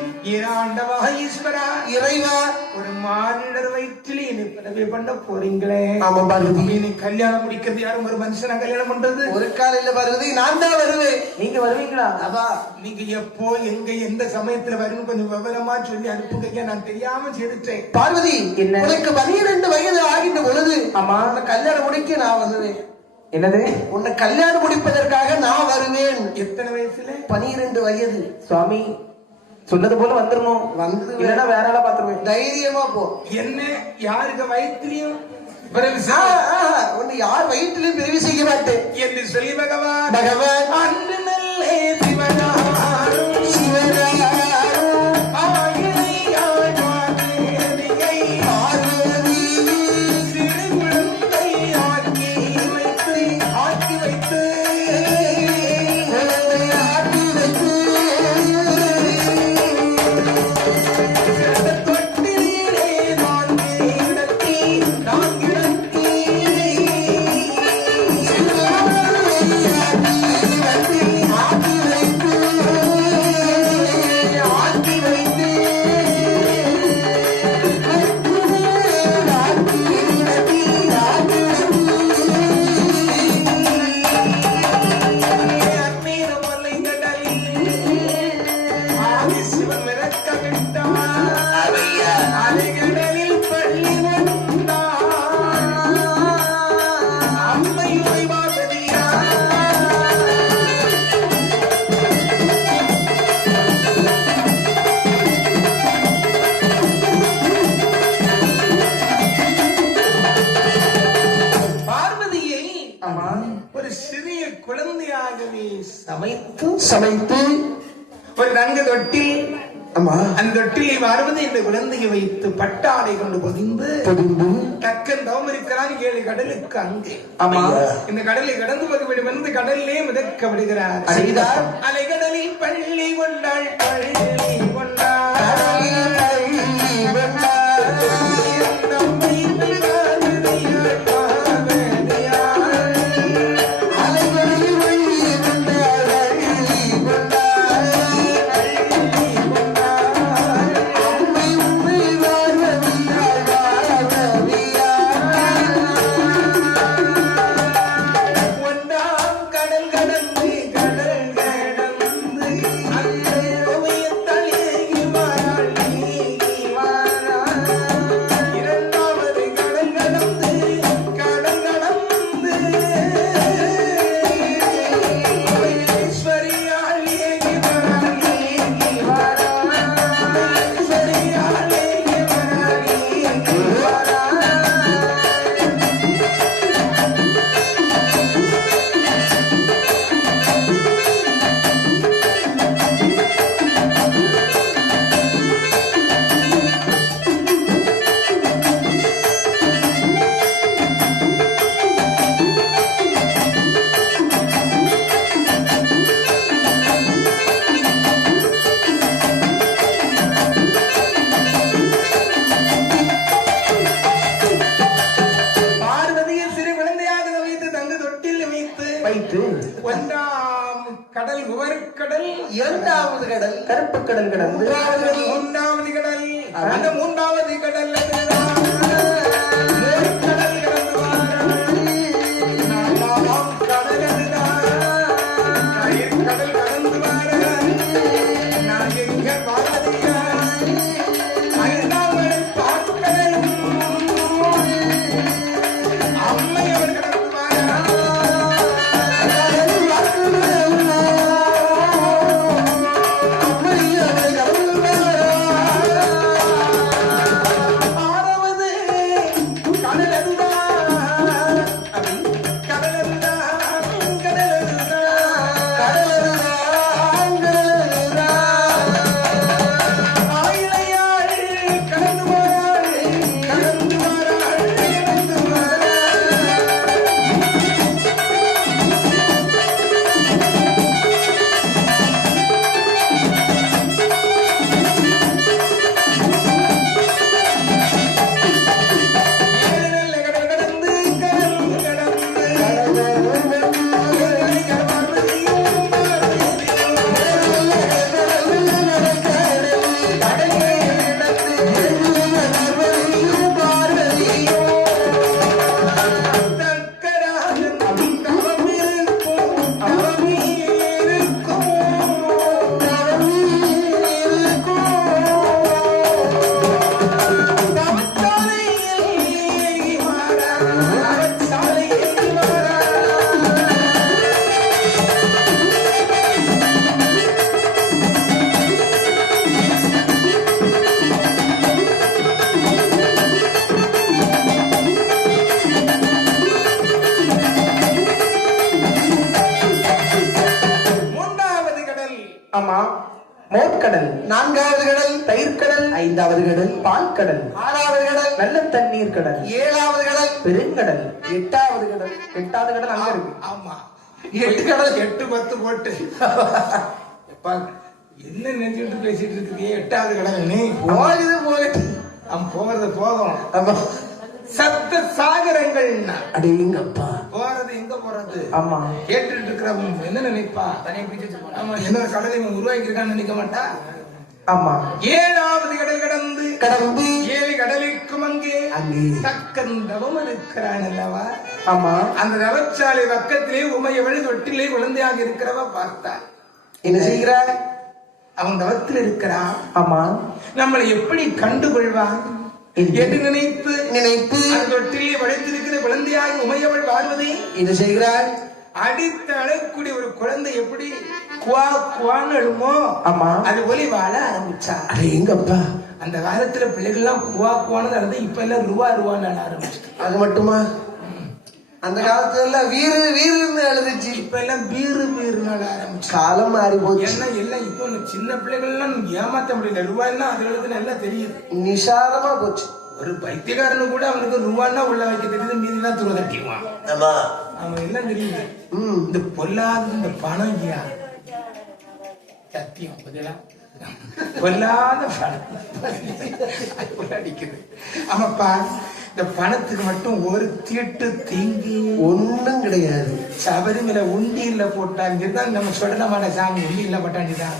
ஆண்டவா ஈஸ்வரா, இறைவா, ஒரு மானிடர் வயிற்றிலே என்னை பிறவி பண்ண போறீங்களே. ஆமா பார்வதி, நீ கல்யாணம் முடிக்கிறது யாரும் ஒரு மனுஷனா கல்யாணம் பண்றது? ஒரு காலையில பார்வதி, நான் தான் வருவேன். நீங்க வருவீங்களா? அப்பா, நீங்க எப்போ எங்க எந்த சமயத்துல வருன்னு கொஞ்சம் விவரமா சொல்லி அனுப்புங்க. நான் தெரியாம செய்துட்டேன். பார்வதி, என்ன? உனக்கு 12 வயது ஆகின்ற பொழுது ஆமா, கல்யாணம் முடிக்க நான் வருவேன். என்னது? உன்னை கல்யாணம் முடிப்பதற்காக நான் வருவேன். எத்தனை வயசுல? 12 வயது. சுவாமி சொன்னது போல வந்துடணும். இல்லைன்னா வேற ஆளா பாத்துருவேன். தைரியமா போ. என்ன யாருக்கு வயிற்றுலயும் உன்னை யார் வயிற்றிலும் பிரிவு செய்ய மாட்டேன் என்று சொல்லி பகவான் அன்று நல்லே சிவனாரும் சிவனாரும் ஆயிழையாய் பார்வதியை சிறு குழந்தை ஆக்கி வைத்து தொட்டிலே நான் கிடத்தி மெல்லிய குழந்தையாகவே சமைத்து சமைத்து ஒரு தங்க தொட்டில், ஆமா அந்த தொட்டிலை வருவது இந்த குழந்தையை வைத்து பட்டாடை கொண்டு பொதிந்து பொதிந்து தக்கன் தவம் இருக்கிறான் 7 கடலுக்கு அங்கே. ஆமா இந்த கடலை கடந்து வந்து கடலிலே மிதக்க விடுகிறார். செய்தார். அலைகடலில் பள்ளி கொண்டாள் பள்ளி கொண்டாள் வைத்து 1ஆம் கடல் உவர்கடல், 2வது கடல் கருப்பு கடல் கடந்து 3வது கடல், அந்த 3வது கடல் கடல் கடந்து வாரம் கடல் கடல் கடந்து வாரம் நான் எங்க பாரதியா 5ஆம் பார்க்கடலும் அம்மையவர் கடந்து வாரம் ஆமா மோர்க்கடல் 4வது கடல் தயிர்கடல் 5வது கடல் பால் கடல் 6வது கடல் நல்ல தண்ணீர் கடல் 7வது கடல் பெருங்கடல் 8வது கடல் 8வது கடல் அங்க இருக்கு. ஆமா 8 கடல் 8 10 போட்டு எப்பா என்ன நினைச்சுட்டு பேசிட்டு இருக்கீங்க? 8வது கடல் நீ போகுது போயிட்டு அவன் போறது போதும். ஆமா சப்த சாகரங்கள் அடேங்கப்பா போறது எங்க போறது? ஆமா கேட்டுட்டு இருக்கிறவன் என்ன நினைப்பா? ஆமா என்ன கடலை இவன் உருவாக்கி இருக்கான்னு நினைக்க மாட்டா. ஆமா 7வது கடல் கடந்து கடந்து 7 கடலுக்கும் அங்கே அங்கே தக்கந்தவம் இருக்கிறான் அல்லவா? ஆமா அந்த தவச்சாலை பக்கத்திலே உமையவள் தொட்டிலே குழந்தையாக இருக்கிறவ பார்த்தார். என்ன செய்கிறார்? அவன் தவத்தில் இருக்கிறான். ஆமா நம்மளை எப்படி கண்டுகொள்வான் என்று நினைத்து அந்த தொட்டிலே வளைத்திருக்கிற குழந்தையாக உமையவள் வாழ்வதை என்ன செய்கிறார்? அடித்து அழக்கூடிய ஒரு குழந்தை எப்படி குவா குவான்னு எழுமோ ஆமா அது போல வாழ ஆரம்பிச்சா. அடேங்கப்பா அந்த காலத்துல பிள்ளைகள் எல்லாம் குவா குவான்னு நடந்து இப்ப எல்லாம் ரூவா ரூவான்னு ஆரம்பிச்சு. அது மட்டுமா? அந்த காலத்துல வீருன்னு எழுதுச்சு. இப்ப எல்லாம் பீருனால ஆரம்பிச்சு காலம் மாறி போச்சு. என்ன எல்லாம் இப்போ சின்ன பிள்ளைகள் எல்லாம் ஏமாத்த முடியல. ரூபாய்னா அது எழுதுன்னு எல்லாம் தெரியுது. நிசாரமா போச்சு. ஒரு பைத்தியக்காரனு கூட அவனுக்கு ரூபான்னா உள்ள வைக்க தெரியுது, மீதிதான் துருவ தட்டிடுவான். அவன் எல்லாம் தெரியுது. இந்த பொல்லாத இந்த பணம் இல்லையா சத்தியம் பதிலாம் பொல்லாத பணம் அடிக்குது. ஆமாப்பா, இந்த பணத்துக்கு மட்டும் ஒரு தீட்டு தீங்கு ஒண்ணும் கிடையாது. சபரிமலை உண்டியில போட்டாங்கதான் நம்ம சொல்லமான சாமி உண்டியில போட்டாங்கதான்.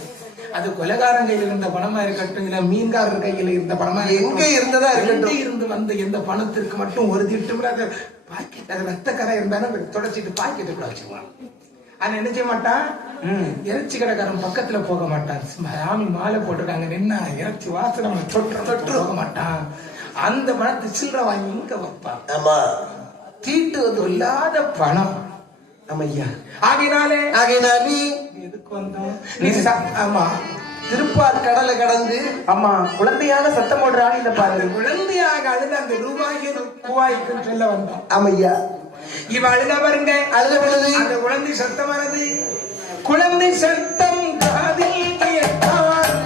அது கொலைகாரன் கையில இருந்த பணமா இருக்கட்டும், இல்ல மீன்காரர் கையில இருந்த பணமா எங்க இருந்ததா இருக்கட்டும், இருந்து வந்த எந்த பணத்திற்கு மட்டும் ஒரு திட்டம் பாக்கெட், அது ரத்த கரை இருந்தாலும் தொடச்சிட்டு பாக்கெட்டுக்குள்ள வச்சுக்குவான். அது என்ன செய்ய மாட்டான், இறைச்சி கடைக்காரன் பக்கத்துல போக மாட்டான். சாமி மாலை போட்டுருக்காங்க நின்னா இறைச்சி வாசனை தொற்று போக மாட்டான். அந்த பணத்தை சில்லற வாங்கி இங்க வைப்பான். ஆமா, தீட்டு வந்து இல்லாத பணம். ஐயா, ஆகினாலே எதுக்கு வந்தோம்? ஆமா, திருப்பார் கடலை கடந்து ஆமா குழந்தையாக சத்தம் போடுறான்னு இந்த பாரு. குழந்தையாக அழுது அந்த ரூபாய்க்கு ரூபாய்க்கு சொல்ல வந்தோம். ஆமையா, இவ அழுத பாருங்க, அழுத பொழுது அந்த குழந்தை சத்தமானது. குழந்தை சத்தம் காதில் கேட்டால்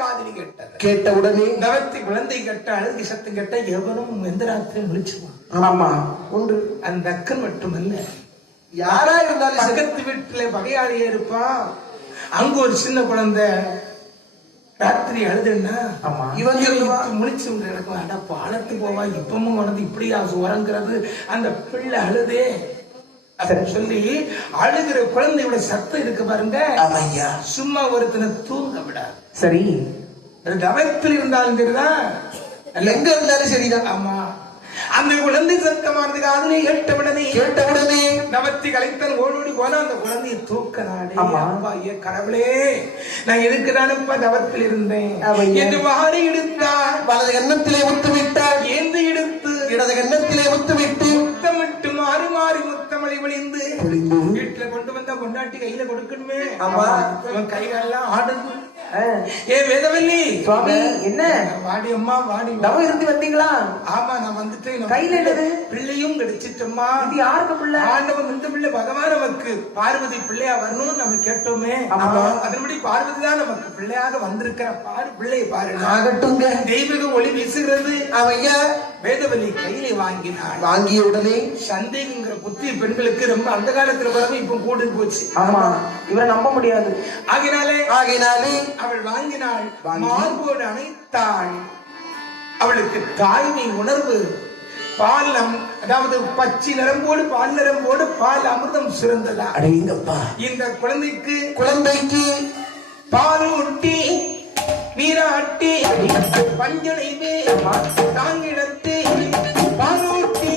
காதில் கேட்டால் கேட்ட உடனே நவத்தி குழந்தை கட்ட அழுதி சத்தம் கேட்ட எவனும் எந்த ராத்திரி விழிச்சுவான். ஆமா, ஒன்று அந்த அக்கன் மட்டுமல்ல, யாரா இருந்தாலும் பக்கத்து வீட்டுல பகையாளியே இருப்பான். அங்க ஒரு சின்ன குழந்தை ராத்திரி அழுதுன்னா இவன் முழிச்சு கிடக்கும். அட பாலத்து போவா, இப்பமும் உனது இப்படியா உறங்குறது, அந்த பிள்ளை அழுதே அப்படின்னு சொல்லி அழுகிற குழந்தையோட சத்தம் இருக்கு பாருங்க. சும்மா ஒருத்தனை தூங்க விடாது. சரி, தவத்தில் இருந்தாலும் சரிதான், எங்க இருந்தாலும் சரிதான். ஆமா, அந்த குழந்தை சத்தமானது காதலை கேட்டவுடனே நவத்தி கலைத்தன் ஓடோடி போனா அந்த குழந்தையை தூக்கனாடே. கடவுளே, நான் எதுக்குதானப்பா தவத்தில் இருந்தேன் என்று வாரி எடுத்தார். வலது எண்ணத்திலே முத்து விட்டார். ஏந்து எடுத்து இடது எண்ணத்திலே முத்து விட்டு முத்தமிட்டு மாறி மாறி முத்தமலை விழிந்து வீட்டுல கொண்டு வந்தா கொண்டாட்டி கையில கொடுக்கணுமே. ஆமா, கைகளெல்லாம் ஆடுது. ஏ வேதவல்லி சுவாமி, என்ன வாடி அம்மா வாடி. தவம் இருந்து வந்தீங்களா? ஆமா, நான் வந்துட்டேன். கையில என்னது? பிள்ளையும் கிடைச்சிட்டோமா. இது யாருக்கு பிள்ளை? ஆண்டவன் இந்த பிள்ளை பகவான் நமக்கு பார்வதி பிள்ளையா வரணும்னு நம்ம கேட்டோமே. அதன்படி பார்வதி தான் நமக்கு பிள்ளையாக வந்திருக்கிற. பாரு பிள்ளையை பாரு. ஆகட்டுங்க. தெய்வீக ஒளி வீசுகிறது. ஐயா, வேதவல்லி கையில வாங்கினாள். வாங்கிய உடனே சந்தேகங்கிற புத்தி பெண்களுக்கு ரொம்ப அந்த காலத்துல வரவு இப்ப கூடு போச்சு. ஆமா, இவரை நம்ப முடியாது. ஆகினாலே அவள் வாங்கினாள். மார்போடு அணைத்தாள். அவளுக்கு தாய்மை உணர்வு. பாலம், அதாவது பச்சை நரம்போடு பால் நரம்போடு பால் அமிர்தம் சுரந்ததா. இந்த குழந்தைக்கு பால் ஊட்டி நீராட்டி பஞ்சனைவே தாங்கிடத்து பாலூட்டி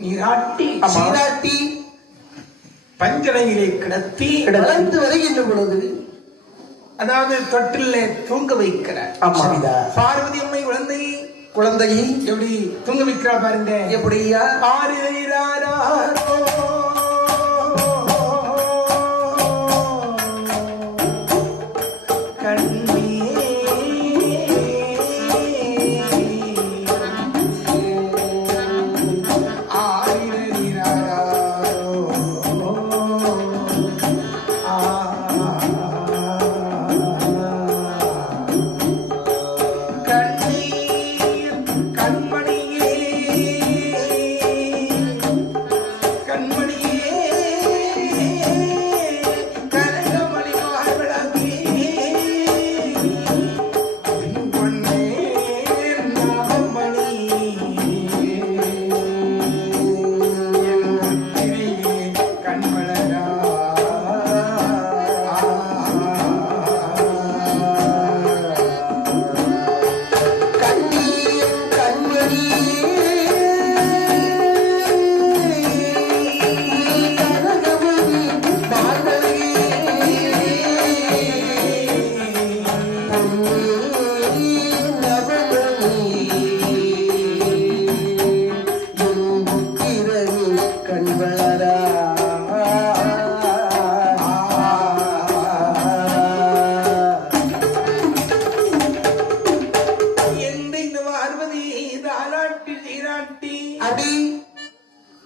நீராட்டி சீராட்டி பஞ்சனையிலே கிடத்தி வளர்ந்து வருகின்ற பொழுது, அதாவது தொட்டிலே தூங்க வைக்கிறார். பார்வதி அம்மை குழந்தையை குழந்தை எப்படி தூங்க வைக்கிறா பாருங்க. எப்படியா? ஆரிராரோ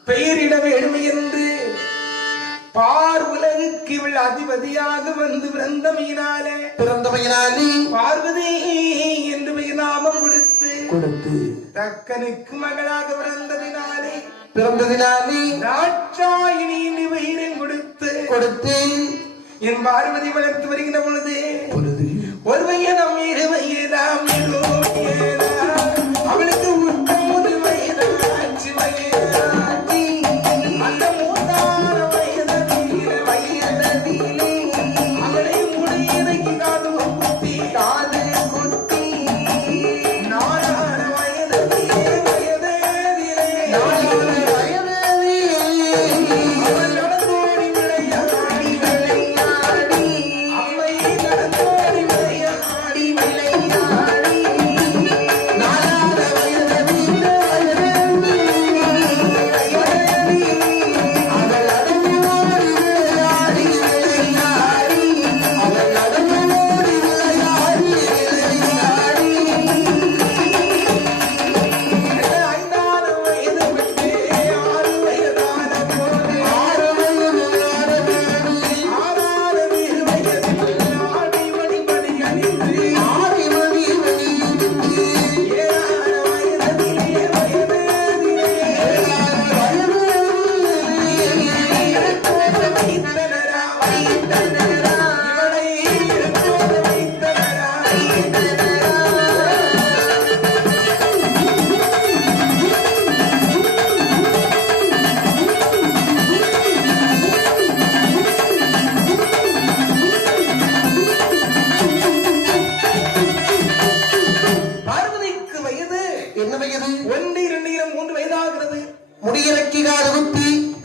பெயரிட வேண்டுமை என்று பார் உலகுக்கு இவள் அதிபதியாக வந்து பிறந்தமையினாலே பார்வதி என்று பெயர் நாமம் கொடுத்து தக்கனுக்கு மகளாக பிறந்ததினாலே நாட்சாயினி என்று பெயரும் கொடுத்து என் பார்வதி வளர்த்து வருகின்ற பொழுது ஒரு வயதாம் இரு வயதாம் அவளுக்கு உத்தம் ஒரு வயதாச்சு அந்த மூத்தான வயதிலே அவளை முடியதை காது குத்தி நாளான வயதிலே அவள் நடந்தோடி விளையாடி அம்மை நடந்தோடி விளையாடி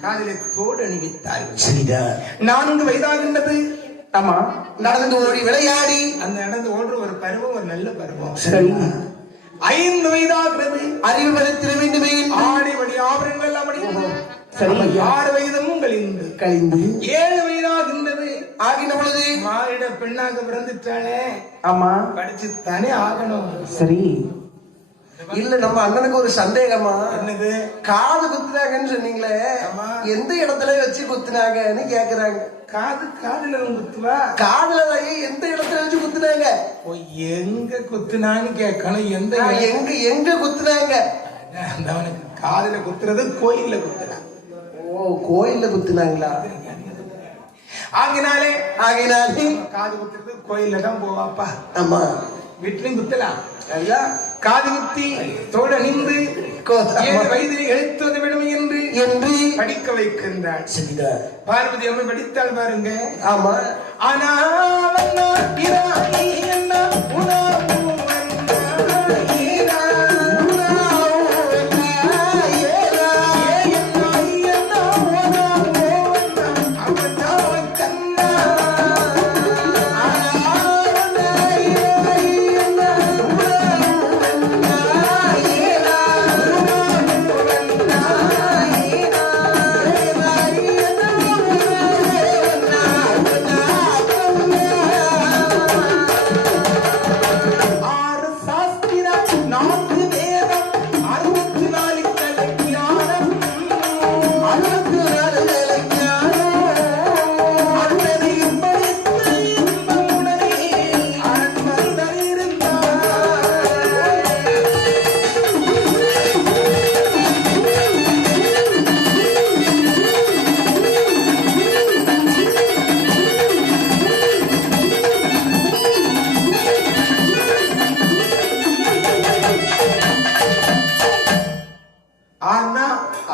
காதிலே தோடு அணிவித்தாள். 4 வயதாகின்றது. ஆமா, நடந்து ஓடி விளையாடி அந்த நடந்து ஓடுற ஒரு பருவம் ஒரு நல்ல பருவம். சரி. 5 வயதாகிறது. அறிவு வளர்த்திட வேண்டுமே. ஆடை வழி ஆபரணங்கள் எல்லாம் அணிந்து. சரி. 6 வயதும் கழிந்து 7 வயதாகின்றது. ஆகின பொழுது மாறிட பெண்ணாக பிறந்துட்டானே. ஆமா, படிச்சு தானே ஆகணும். சரி. இல்ல, நம்ம அண்ணனுக்கு ஒரு சந்தேகமா. என்னது? காது குத்துனாங்கன்னு சொன்னீங்களே, எந்த இடத்துல வச்சு குத்துனாங்கன்னு கேக்குறாங்க. காதுல குத்துவா? காதுல எந்த இடத்துல வச்சு குத்துனாங்க? எங்க குத்துனான்னு கேட்கணும். எங்க குத்துனாங்க? அவனுக்கு காதுல குத்துறது கோயில்ல குத்துனா. ஓ, கோயில்ல குத்துனாங்களா? ஆகினாலே காது குத்துறது கோயில்ல தான் போவாப்பா. ஆமா, வீட்டிலையும் குத்தலாம். காது குத்தி தோடு அணிந்து 7 வயதில் எழுத்துவது விடுமை என்று படிக்க வைக்கின்றாள். பார்வதி அம்மை படித்தாள் பாருங்க. ஆமா. ஆனா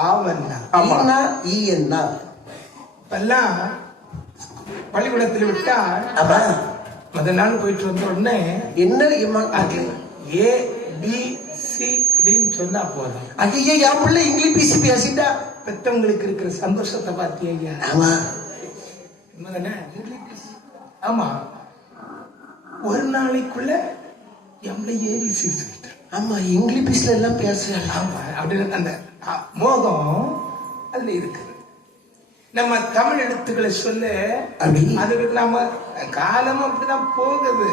ஆவண்ணா. ஆமா. ஈனா, ஈ என்ன? இப்பெல்லாம் பள்ளிக்கூடத்தில் விட்டா ஆமா. முதல் நாள் போயிட்டு வந்த உடனே என்ன அது ஏ பி சி டின்னு சொன்னா போதும். ஐயா என் பிள்ளை இங்கிலீஷ் பேசி பேசிட்டா. பெத்தவங்களுக்கு இருக்கிற சந்தோஷத்தை பார்த்தீங்க. ஆமா. என்னதானே? ஆமா, ஒரு நாளைக்குள்ள எம்ல ஏபிசி சொல்லிட்டு. ஆமா, இங்கிலீஷ்ல எல்லாம் பேசுறாங்க. ஆமா, அப்படின்னு அந்த மோகம் அதுல இருக்குது. நம்ம தமிழ் எழுத்துக்களை சொல்ல அதுக்கு நம்ம காலமும் அப்படிதான் போகுது.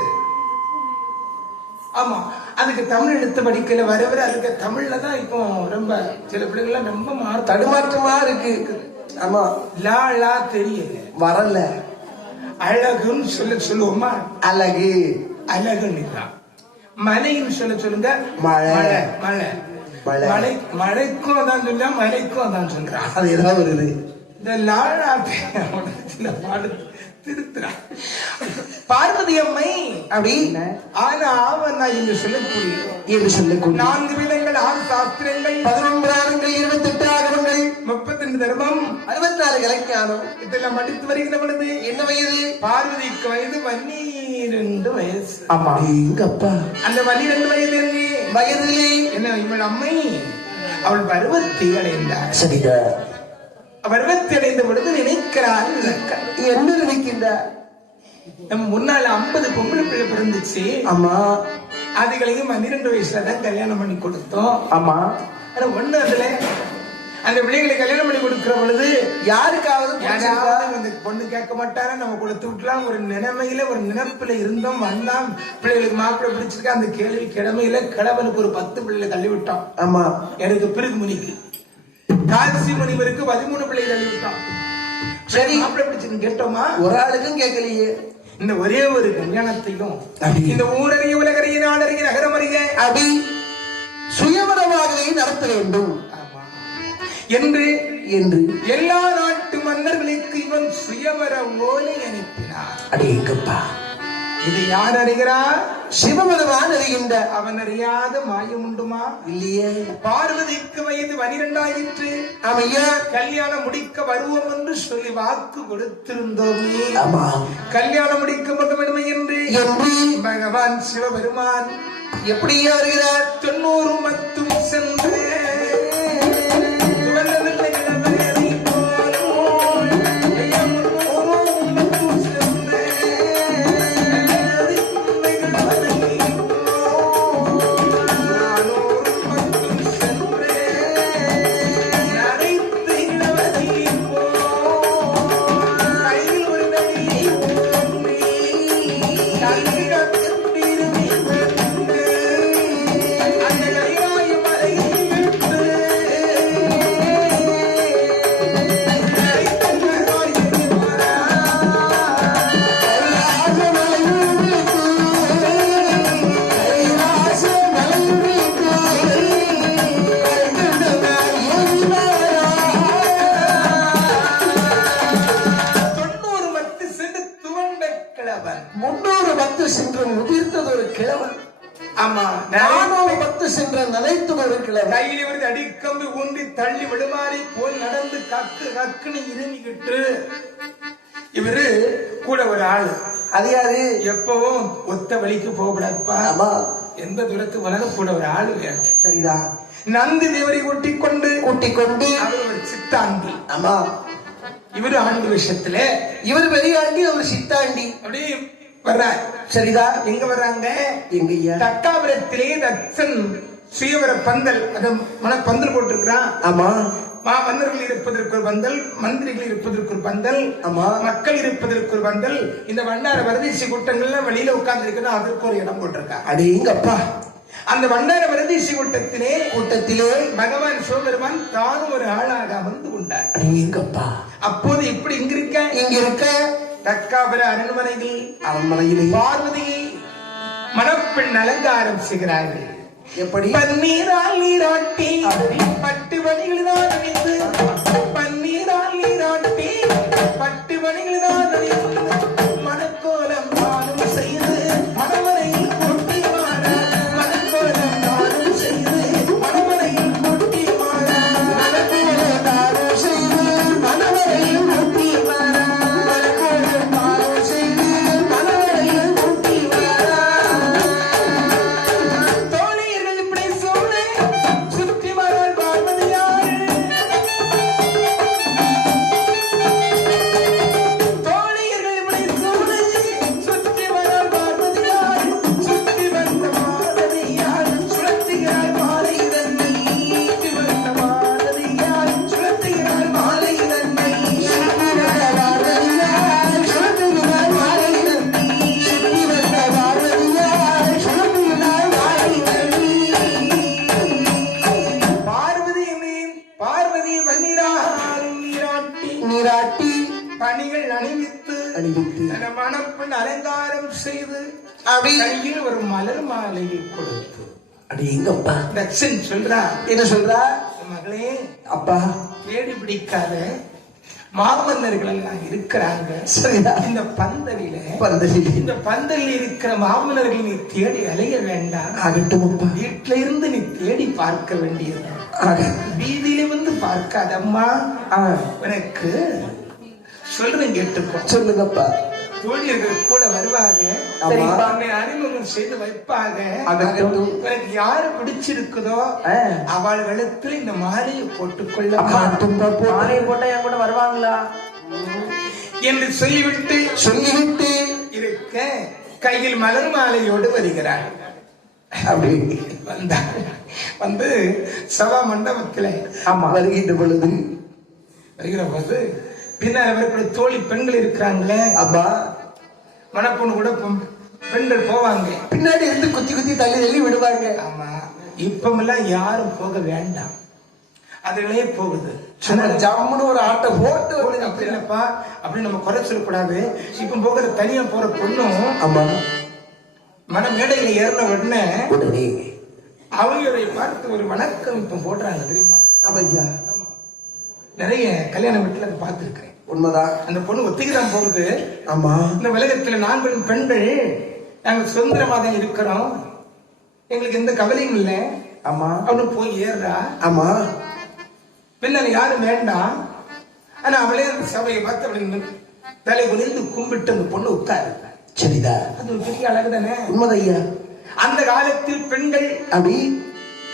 ஆமா, அதுக்கு தமிழ் எழுத்து படிக்கல வர வர அதுக்கு தமிழ்ல தான் இப்போ ரொம்ப சில பிள்ளைகள்லாம் ரொம்ப தடுமாற்றமா இருக்கு. ஆமா, லா லா தெரியல, வரல. அழகுன்னு சொல்லுவோமா? அழகு, அழகுன்னு தான். மலைன்னு சொல்லுங்க, மழை. மழை மழை மழைக்கும் அதான் சொல்ல, மலைக்கும் அதான் சொல்றான். அது ஏதாவது வருது. இந்த லாழாட்டை சில பாடு திருத்துறா. பார்வதி அம்மை அப்படி ஆனா ஆவண்ணா என்று சொல்லக்கூடிய என்று சொல்லக்கூடிய 4 வேதங்கள், 6 சாஸ்திரங்கள், 11 ஆகங்கள், 28 ஆகமங்கள், 32 தர்மம், 64 இலக்கியானம் இதெல்லாம் படித்து வருகிற பொழுது என்ன வயது? பார்வதிக்கு வயது 12 வயசு. ஆமா. எங்கப்பா அந்த 12 வயதிலே என்ன இவள் அம்மை அவள் பருவத்தை அடைந்தார். சரிங்க. பருவத்தை அடைந்த பொழுது நினைக்கிறாள், என்ன நினைக்கின்ற? நம்ம முன்னால 50 பொம்பளை பிள்ளை பிறந்துச்சு. ஆமா, அதுகளையும் 12 வயசுலதான் கல்யாணம் பண்ணி கொடுத்தோம். ஆமா. ஆனா ஒண்ணு, அதுல அந்த பிள்ளைகளை கல்யாணம் பண்ணி கொடுக்கிற பொழுது யாருக்காவது யாராவது அந்த பொண்ணு கேட்க மாட்டாரா, நம்ம கொடுத்து விட்டுலாம் ஒரு நிலைமையில ஒரு நினைப்புல இருந்தோம். வந்தான் பிள்ளைகளுக்கு மாப்பிள்ளை பிடிச்சிருக்கா, அந்த கேள்வி கிழமையில கிழவனுக்கு ஒரு 10 பிள்ளைகளை தள்ளி விட்டோம். ஆமா, எனக்கு பிறகு முனிக்கு காசி முனிவருக்கு 13 பிள்ளை தள்ளி விட்டோம். சரி, மாப்பிள்ளை பிடிச்சிருக்கு கேட்டோமா? ஒரு ஆளுக்கும் கேட்கலையே. இந்த ஒரே ஒரு கல்யாணத்தையும் இந்த ஊரறிய உலகறிய நாடறிய நகரமறிய அடி சுயவரமாகவே நடத்த வேண்டும் என்று என்று எல்லா நாட்டு மன்னர்களுக்கு இவன் சுயவர ஓலை அனுப்பினார். அடேங்கப்பா, இது யார் அறிகிறார்? சிவபெருமான் அறிகின்ற. அவன் அறியாத மாயம் உண்டுமா? இல்லையே. பார்வதிக்கு வயது 12 ஆயிற்று. ஆமையா, கல்யாணம் முடிக்க வருவோம் என்று சொல்லி வாக்கு கொடுத்திருந்தோமே. ஆமா, கல்யாணம் முடிக்க வேண்டும் என்று பகவான் சிவபெருமான் எப்படியா வருகிறார்? 90 மட்டும் சென்று அடிக்கம்பு ஊன்றி தள்ளி விடுமாறி போல் நடந்து கக்கு கக்குன்னு இருமிக்கிட்டு இவரு கூட ஒரு ஆளு. அது யாரு? எப்பவும் ஒத்த வழிக்கு போகக்கூடாதுப்பா. எந்த தூரத்துக்கு வளரும் கூட ஒரு ஆளு வேணும். சரிதான். நந்தி தேவரை கூட்டிக் கொண்டு அவர் ஒரு சித்தாண்டி. ஆமா, இவரு ஆண்டு விஷயத்துல இவர் பெரிய ஆண்டி, அவர் சித்தாண்டி. அப்படி வர்றார். சரிதான். எங்க வர்றாங்க? எங்க தக்காபுரத்திலே தட்சன் சுயவர பந்தல், அது பந்தல் போட்டிருக்கிறான். ஆமா, மன்னர்கள் இருப்பதற்கு ஒரு பந்தல், மந்திரிகள் இருப்பதற்கு ஒரு பந்தல், மக்கள் இருப்பதற்கு ஒரு பந்தல். இந்த வண்டார வரதீசி கூட்டங்கள்லாம் வெளியில உட்கார்ந்து இருக்கணும், அதற்கு ஒரு இடம் போட்டிருக்காங்க. அடேங்கப்பா. அந்த வண்டார வரதீசி கூட்டத்திலே பகவான் சிவபெருமான் தானும் ஒரு ஆளாக அமர்ந்து கொண்டார். அடேங்கப்பா. அப்போது இப்படி இங்க இருக்க தக்காபுர அரண்மனையில் பார்வதியை மணப்பெண் அலங்காரம் செய்கிறார்கள். எப்படி? பன்னீரால் நீராட்டி பட்டு மணிகளினால் அணிந்து, பன்னீரால் நீராட்டி பட்டு மணிகளினால் அணிந்து, மணக்கோலம் நானும் செய்து மணவரையில் கொட்டி மாற, மணக்கோலம் நானும் செய்து மணவரையில் கொட்டி மாற, அணிகள் அணிவித்து தன மணப்பெண் அலங்காரம் செய்து கையில் ஒரு மலர் மாலையை கொடுத்து அடி எங்கப்பா தட்சன் சொல்றா, என்ன சொல்றா? மகளே அப்பா தேடி பிடிக்காத மாமன்னர்கள் எல்லாம் இருக்கிறாங்க. சரியா? இந்த பந்தலில இந்த பந்தலில் இருக்கிற மாமன்னர்கள் நீ தேடி அலைய வேண்டாம். ஆகட்டும் அப்பா. வீட்டுல இருந்து நீ தேடி பார்க்க வேண்டியது, வீதியில வந்து பார்க்காதம்மா. உனக்கு சொல்றேன் கேட்டுக்கோ. சொல்லுங்கப்பா. தோழியர்கள் கூட வருவாங்க, அறிமுகம் செய்து வைப்பாங்க. உனக்கு யாரு பிடிச்சிருக்குதோ அவள்களுக்கு இந்த மாலையை போட்டுக்கொள்ள. மாலையை போட்டா என் கூட வருவாங்களா என்று சொல்லிவிட்டு இருக்க கையில் மலர் மாலையோடு வருகிறார். அப்படி வந்து சபா மண்டபத்தில் வருகிற போது பின்னால் அவர்களுடைய தோழி பெண்கள் இருக்கிறாங்களே, அப்பா மணப்பொண்ணு கூட பெண்கள் போவாங்க, பின்னாடி இருந்து குத்தி குத்தி தள்ளி விடுவாங்க. ஆமா, இப்பமெல்லாம் யாரும் போக வேண்டாம், அதுகளே போகுது. ஜம்முன்னு ஒரு ஆட்டை போட்டு அப்படி இல்லப்பா, அப்படி நம்ம குறை சொல்லக்கூடாது. இப்ப போகிற தனியா போற பொண்ணும் ஆமா மன மேடையில ஏறின உடனே அவங்களுடைய பார்த்து ஒரு வணக்கம் இப்ப போடுறாங்க தெரியுமா? ஆமாய்யா, நிறைய கல்யாண வீட்டுல அதை பார்த்திருக்கிறேன். உண்மைதான். அந்த பொண்ணு ஒத்திக்குதான் போகுது. ஆமா, இந்த உலகத்துல நாங்களும் பெண்கள் நாங்கள் சுதந்திரமா தான் இருக்கிறோம், எங்களுக்கு எந்த கவலையும் இல்லை. ஆமா, அவனு போய் ஏறா. ஆமா, பின்ன யாரும் வேண்டாம். ஆனா அவளே அந்த சபையை பார்த்து அப்படி தலை குனிந்து கும்பிட்டு அந்த பொண்ணு உட்காரு. சரிதா, அது ஒரு பெரிய அழகு தானே? உண்மைதையா. அந்த காலத்தில் பெண்கள் அப்படி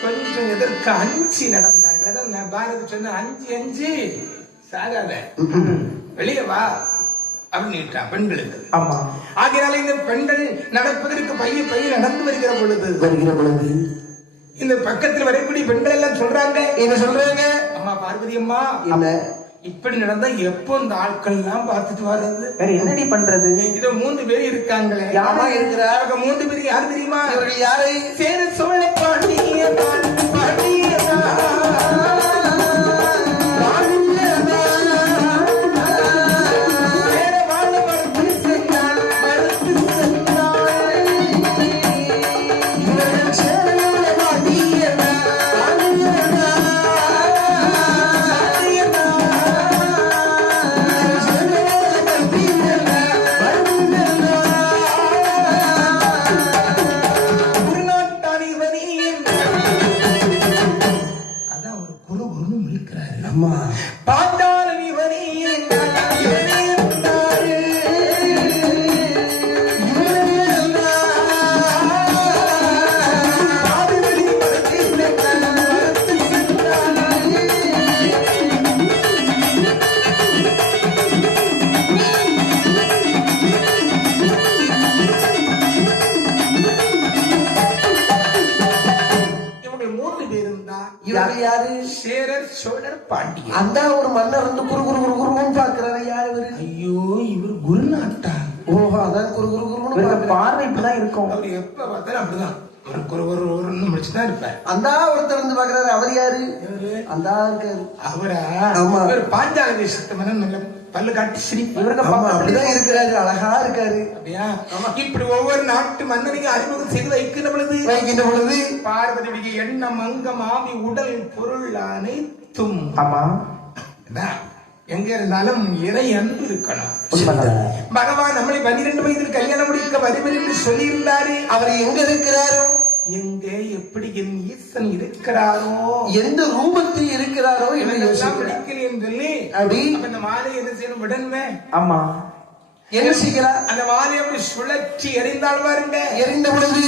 கொஞ்சம் எதற்கு அஞ்சி நடந்தார்கள். அதான் பாரதி சொன்ன, அஞ்சு சாகாத, வெளியே வா அப்படின்ட்டா பெண்களுக்கு. ஆமா, ஆகையால இந்த பெண்கள் நடப்பதற்கு பைய நடந்து வருகிற பொழுது இந்த பக்கத்தில் வரக்கூடிய பெண்கள் எல்லாம் சொல்றாங்க, என்ன சொல்றாங்க? அம்மா பார்வதி அம்மா, இப்படி நடந்தா எப்போ இந்த ஆட்கள் எல்லாம் பார்த்துட்டு வர்றது? வேற என்னடி பண்றது? இதோ 3 பேர் இருக்காங்களே. யாரா இருக்கிறாங்க? 3 பேர் யாரு தெரியுமா? இவர்கள் யாரை? சேர சோழ பாண்டியன் சேரர் சோழர் பாண்டியன். அந்த ஒரு மன்னர் வந்து குரு பாக்குறாரு. யாரு? ஐயோ, இவர் குருநாட்டா. ஓஹோ, அதான் குரு பார்வை இப்படிதான் இருக்கும். அவர் எப்ப பார்த்தாலும் அப்படிதான் ஒரு முடிச்சுதான் இருப்பார். அந்த ஒருத்தர் வந்து பாக்குறாரு. அவர் யாரு? அந்த அவரா? ஆமா, பாஞ்சால தேசத்து மன்னன், நல்ல பல்லு காட்டி சிரிப்பு. அப்படிதான் இருக்கிறாரு, அழகா இருக்காரு. அப்படியா? இப்படி ஒவ்வொரு நாட்டு மன்னனையும் அறிமுகம் செய்து வைக்கின்ற பொழுது பார்வதி எண்ணம் அங்கம் ஆவி உடல் பொருள் அனைத்தும், ஆமா, எங்க இருந்தாலும் இறை அன்பு இருக்கணும். பகவான் நம்மளை 12 வயதில் கல்யாணம் முடிக்க வருவர் என்று சொல்லி இருந்தாரு. அவர் எங்க இருக்கிறாரோ, எங்க எப்படி என் ஈசன் இருக்கிறாரோ, எந்த ரூபத்தில் இருக்கிறாரோ பிடிக்கிறேன் சொல்லி அப்படி அந்த மாலை என்ன செய்யணும்? விடன்மே. ஆமா, என்ன செய்கிறார்? அந்த மாலை அப்படி சுழற்சி எறிந்தால் பாருங்க, எறிந்த பொழுது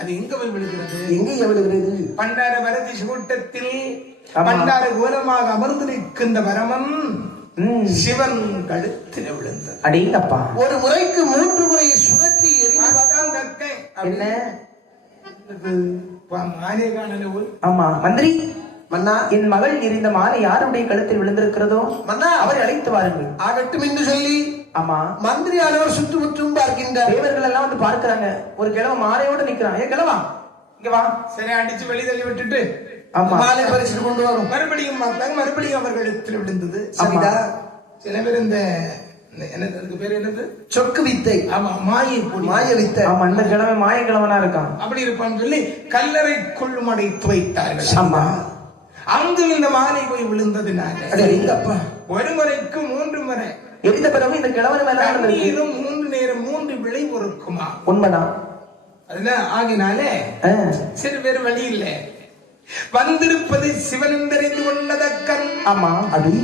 அது எங்க போய் விழுகிறது? எங்க விழுகிறது? பண்டார வரதி கூட்டத்தில் பண்டார கோலமாக அமர்ந்து நிற்கின்ற வரமன் சிவன் கழுத்தில் விழுந்தது. அடேங்கப்பா, ஒரு முறைக்கு 3 முறை சுழற்றி எறிந்து. என்ன மாலை காணல? ஆமா, மந்திரி மன்னா, என் மகள் எறிந்த மாலை யாருடைய கழுத்தில் விழுந்திருக்கிறதோ மன்னா அவரை அழைத்து வாருங்கள். ஆகட்டும் என்று சொல்லி, ஆமா, மந்திரி ஆனவர் சுற்றுமுற்றும் பார்க்கின்றார். தேவர்கள் எல்லாம் வந்து பார்க்கிறாங்க. ஒரு கிழவ மாலையோடு நிக்கிறான். ஏ கிழவா, இங்க வா. சரி, அடிச்சு வெளி தள்ளி விட்டுட்டு மாலை பறிச்சுட்டு கொண்டு வரும். மறுபடியும் பார்த்தாங்க, மறுபடியும் அவர்கள் இடத்துல விழுந்தது. சரிதா? சில பேர் இந்த என்னது அதுக்கு பேர் என்னது? சொக்கு வித்தை. ஆமா, மாயை பொடி, மாய வித்தை. ஆமா, இந்த கிழமை மாயக்கிழவனா இருக்கான். அப்படி இருப்பான்னு சொல்லி கல்லறைக்குள்ளும் அடைத்து வைத்தார்கள். ஆமா, அங்கும் இந்த மாலை போய் விழுந்ததுனால எங்கப்பா ஒரு முறைக்கு 3 முறை எரிந்த பிறகு இந்த கிழவன் மேல தண்ணீரும் 3 நேரம் 3 விளை பொறுக்குமா. உண்மைதான். அதுதான் ஆகினாலே சரி, வேறு வழி இல்ல. வந்திருப்பது சிவன் தெரிந்து கொண்டதக்கன். ஆமா, அப்படி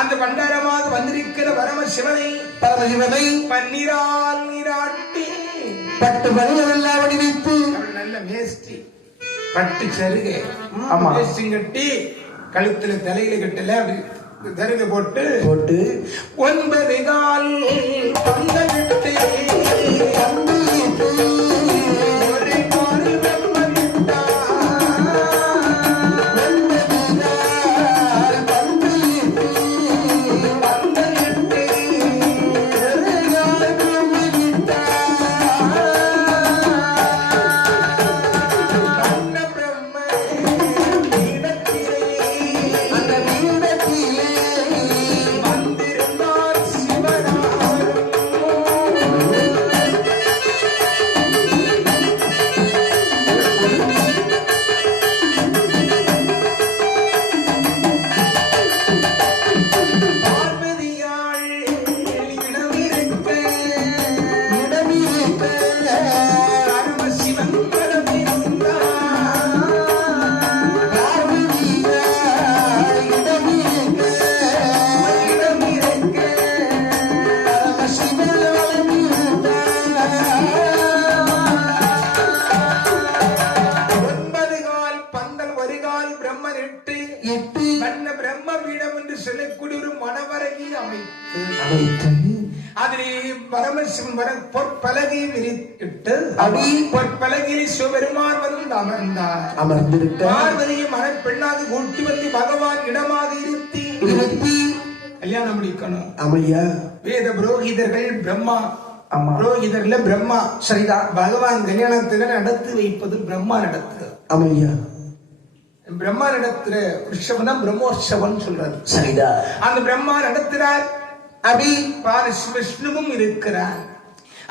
அந்த பண்டாரமாக வந்திருக்கிற பரமசிவனை பன்னீரால் நீராட்டி பட்டு பணிகளெல்லாம் வடிவித்து நல்ல வேஷ்டி பட்டு சருகை ஆமா வேஷ்டி கட்டி கழுத்துல தலையில கட்டல அப்படி தருகை போட்டு 9 கால் பந்தலிட்டு பொற்பலகை விரித்து பொற்பலகையில் சிவபெருமான் வந்து அமர்ந்தார். பார்வதியை மனப்பெண்ணாக கூட்டி வந்து பகவான் இடமாக இருத்தி கல்யாணம் முடிக்கணும். அமையா வேத புரோகிதர்கள் பிரம்மா, புரோகிதர்ல பிரம்மா சரிதான். பகவான் கல்யாணத்துல நடத்தி வைப்பது பிரம்மா நடத்து. அமையா பிரம்மா நடத்துற உற்சவம் தான் பிரம்மோற்சவம் சொல்றது. சரிதா. அந்த பிரம்மா நடத்துறார். அபி விஷ்ணுவும் இருக்கிறார்.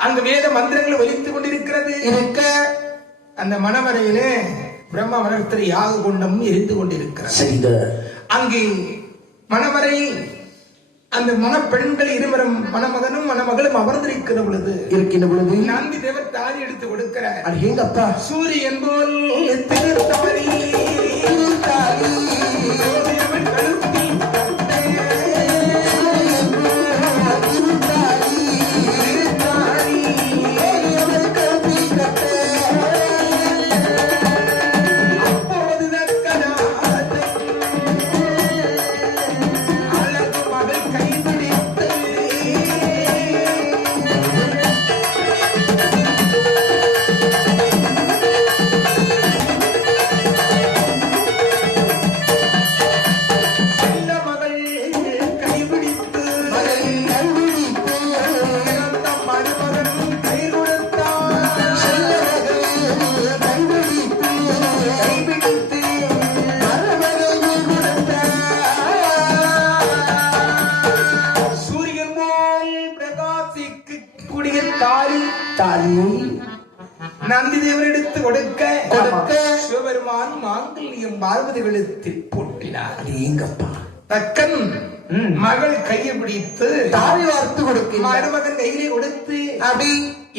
அங்க வேத மந்திரங்கள் ஒலித்துக் கொண்டிருக்கிறது. இருக்க அந்த மணவரையிலே பிரம்ம வளர்த்திர யாக குண்டம் எரிந்து கொண்டிருக்கிறது. அங்கே மணவரை அந்த மணப்பெண்கள் இருவரும் மணமகனும் மணமகளும் அமர்ந்திருக்கிற பொழுது நந்தி தேவர் தாலி எடுத்து கொடுக்கிறார். சூரியன் போல் திருத்தாரி நந்தி தேவர் எடுத்து கொடுக்க சிவபெருமான் மாங்கல்யம் பார்வதி வெளுத்தில் போட்டினார். தக்கன் மகள் கையை பிடித்து தாரை வார்த்து கொடுக்க மருமகன் கையிலே கொடுத்து அப்படி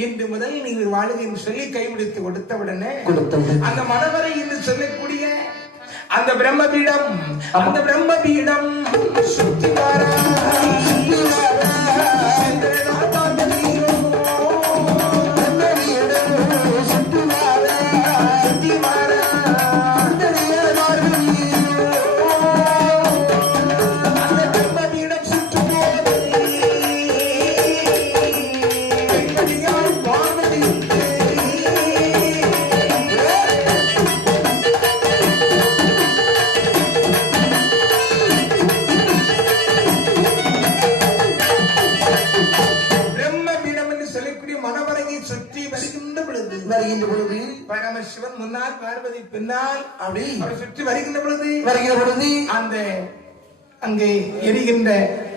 இன்று முதல் நீங்கள் வாழுகின்ற சொல்லி கைபிடித்து கொடுத்தவுடனே அந்த மணவரை என்று சொல்லக்கூடிய அந்த பிரம்மபீடம் சுத்தி பரமசிவன் முன்னால் பார்வதி பின்னால் அப்படி சுற்றி வருகின்ற பொழுது அந்த அங்கே எரிகின்ற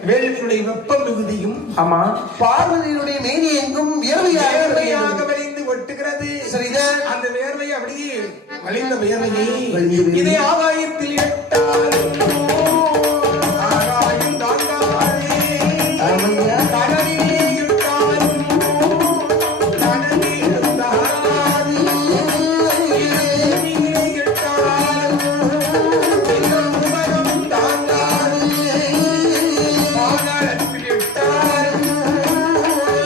வேள்வியினுடைய வெப்பம் மிகுதியும் ஆமா பார்வதியினுடைய மேனி எங்கும் வேர்வையாக வலிந்து ஒட்டுகிறது. சரிதான். அந்த வேர்வை அப்படியே வலிந்த வேர்வையை வலிந்த இதை ஆகாயத்தில் இட்டால் ஆகாயம் தாங்காதே. ஆமையா. கடலிலே இட்டாலும் கடலில் தாங்காதே. பூமியிலே இட்டாலும் உலகம் தாங்காதே. பாதாளத்தில் இட்டாலும்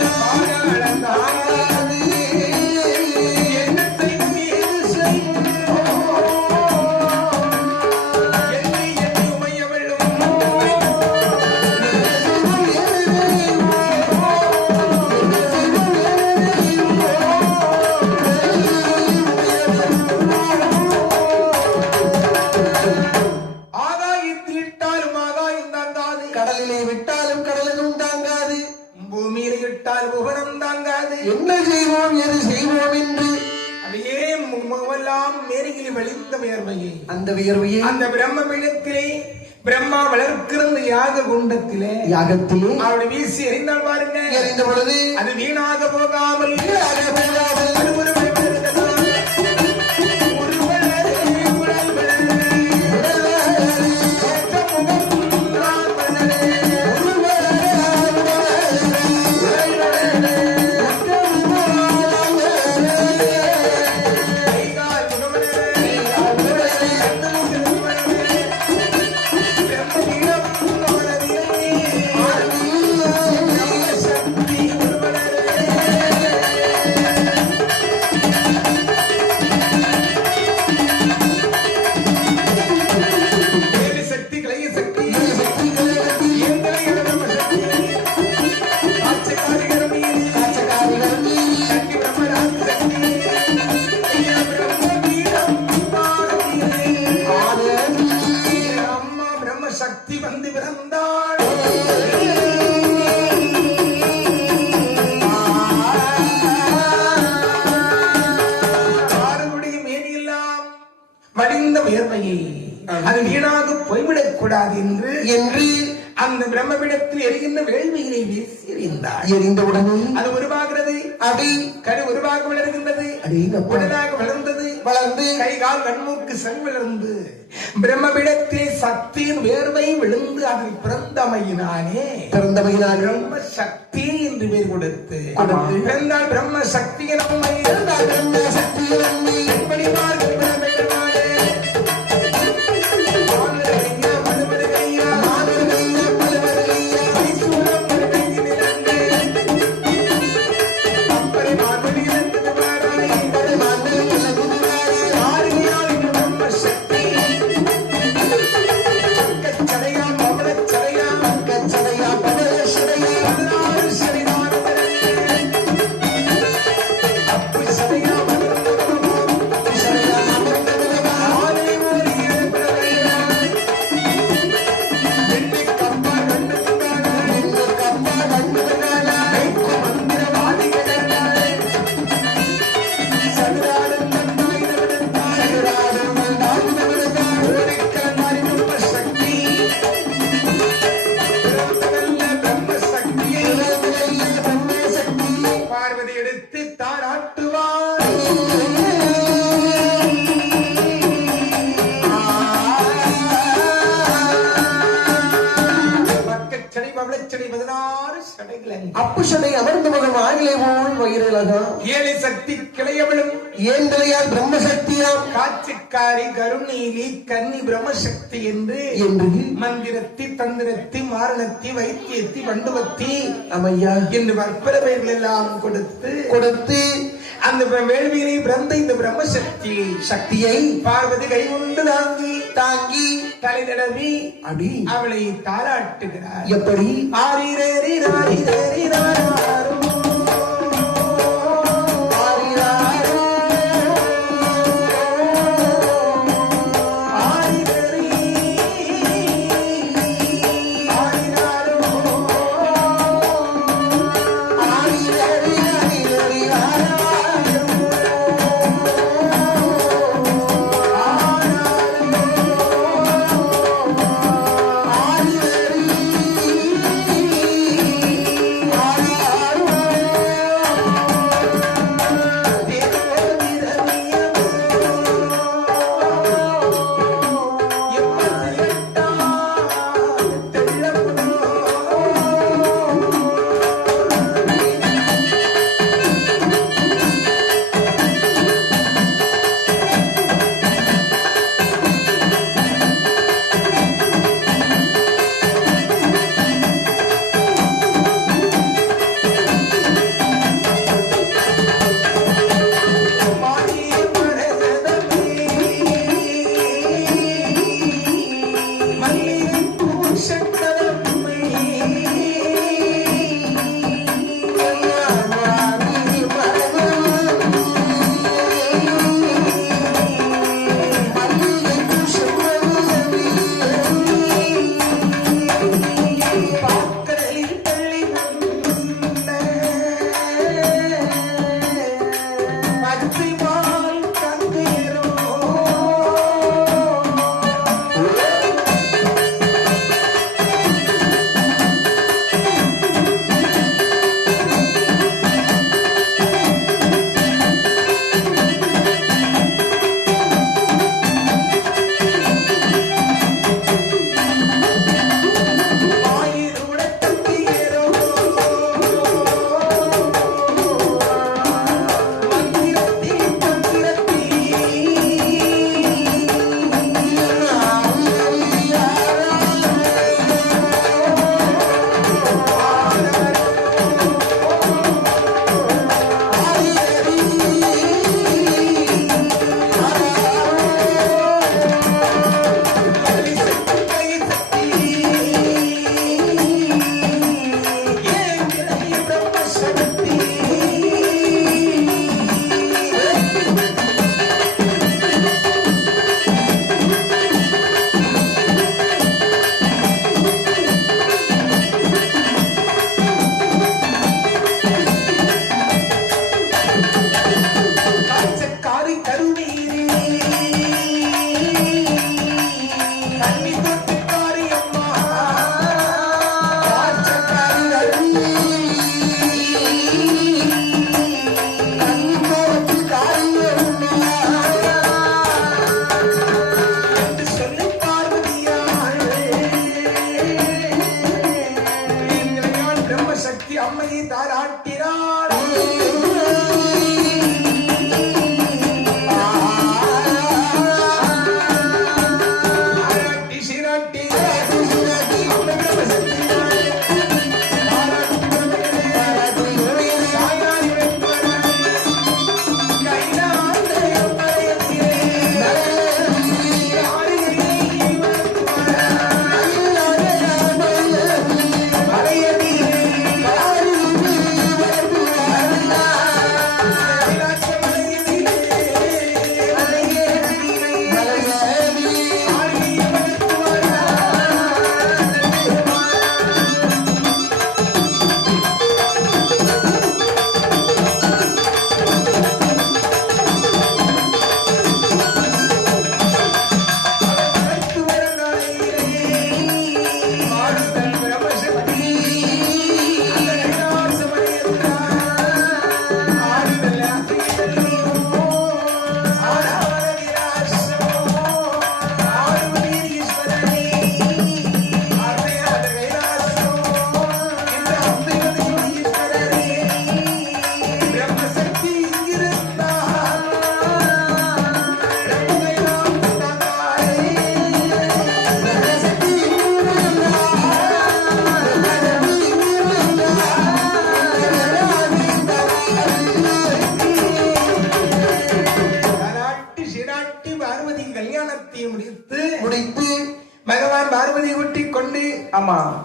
பாதாளம் தாங்காதே. என்ன செய்யும் ஏது செய்யும் எண்ணி எண்ணி உமையவளும் ஆகாயத்தில் இட்டாலும் ஆகாயம் தாங்காது. கடலிலே விட்டாலும் கடலும் தாங்காது. பூமியில் இட்டால் புகனம் தாங்காது. என்ன செய்வோம் எது செய்வோம் என்று அப்படியே முகமெல்லாம் மேரியில் வலிந்த வேர்வையை அந்த வியர்வையை அந்த பிரம்ம பீடத்திலே பிரம்மா வளர்க்கிற யாக குண்டத்திலே யாகத்திலே அவளை வீசி எறிந்தால் பாருங்க, எறிந்த பொழுது அது வீணாக போகாமல் வீணாக போகாமல் அது ஒரு வளர்கிறதா? ஒரு வளரே, உடல் வளரே, ஏற்ற முகம் நான் வளரே, உடல் வளரே, கை கால் முகம் வளரே, கண்ணுக்கு வளரே, பிரம்மபீடம் வளரே, சக்தி வளரே. வேலி சக்தி, கிளைய சக்தி, எங்களை இழந்த சக்தி, காட்சக்காரிகரம் மீது, சக்தி பிரம்மராஜ சக்தி, ஐயா பிரம்மபீடம் பாரதியே. அம்மா பிரம்ம சக்தி வந்து பிறந்தாள். ஆறுபடி மேனியெல்லாம் வடிந்த வேர்வையை அது வீணாக போய்விடக் கூடாது என்று என்று அந்த பிரம்மபீடத்தில் எரிகின்ற வேள்வியினை வீசி எறிந்தாள். எறிந்தவுடனே அது உருவாகிறது, அடி கரு உருவாக வளர்கின்றது, அடேங்கப்பா. உடலாக வளர்ந்தது, வளர்ந்து கை கால் கண்மூக்கு செல் வளர்ந்து பிரம்மபீடத்தில் சக்தியின் வேர்வை விழுந்து அதில் பிறந்தமையினானே பிறந்தமையினாலும் பிரம்ம சக்தி என்று பேர் கொடுத்து கொடுத்து. பிறந்தால் பிரம்ம சக்தியின் அம்மை பிரம்ம சக்தியில் அன்னை எப்படி பார்க்கின்ற பெருமானே. மானுடரையா, மனுமருகையா, மானவையா பலவரையா ஐசூரம் மருகையில் இறந்து, அப்பரை மார்படியில் இருந்து வாராய். மன்னை இலகுவாரே ஆறுகையால் இந்த பிரம்ம சக்தி பக்கச்சடையா, பவளச்சடையா, கச்சடையா பவளச்சடையா 16 சரிதானங்களே. அப்படி சடையா சடையா அமர்ந்தவனவா ஆலை ஓரி இழப்பிடவையாய். வெள்ளி கப்பா கண்ணுக்குண்டானாய். இந்த கப்பா கண்ணுவனாலாய் கைக்கு மந்திரவாதிகளாய். சதுராடும் தந்தாய் நவனத்தாய். ராடம் தாழ்ந்தவனதாய் ஓடிக்கலந்தாய் பிரம்ம சக்தி. பிறந்ததல்ல பிரம்ம சக்தியை பிரம்ம சக்தி பார்வதி எடுத்து தாராட்டுவார். பக்கச்சடை, பவளச்சடை 16 சடைகள். அப்புஷனை அமர்ந்த முகம் ஆகிலே போல் வயிறலகா ஏழை சக்தி கிளையவளும் ஏந்தலையால் பிரம்மசக்தியாம் காட்சிக்காரி, கருணீலி, கன்னி பிரம்மசக்தி என்று என்று மந்திரத்தி, தந்திரத்தி, மாரணத்தி, வைத்தியத்தி, வண்டுவத்தி அமையா என்று பற்பல பெயர்கள் எல்லாம் கொடுத்து கொடுத்து அந்த வேள்வியினை பிறந்த இந்த பிரம்மசக்தி சக்தியை பார்வதி கை கொண்டு தாங்கி தாங்கி தலை தடவி அடி அவளை தாராட்டுகிறார். எப்படி ஆரிரேரி ராரிரேரி ராராரோ. ஆரிராரோ, ஆரிரேரி, ஆரிராரோ. ஆரிரேரி, ஆரிரேரி, ஆராரோ. ஆரிரேரி,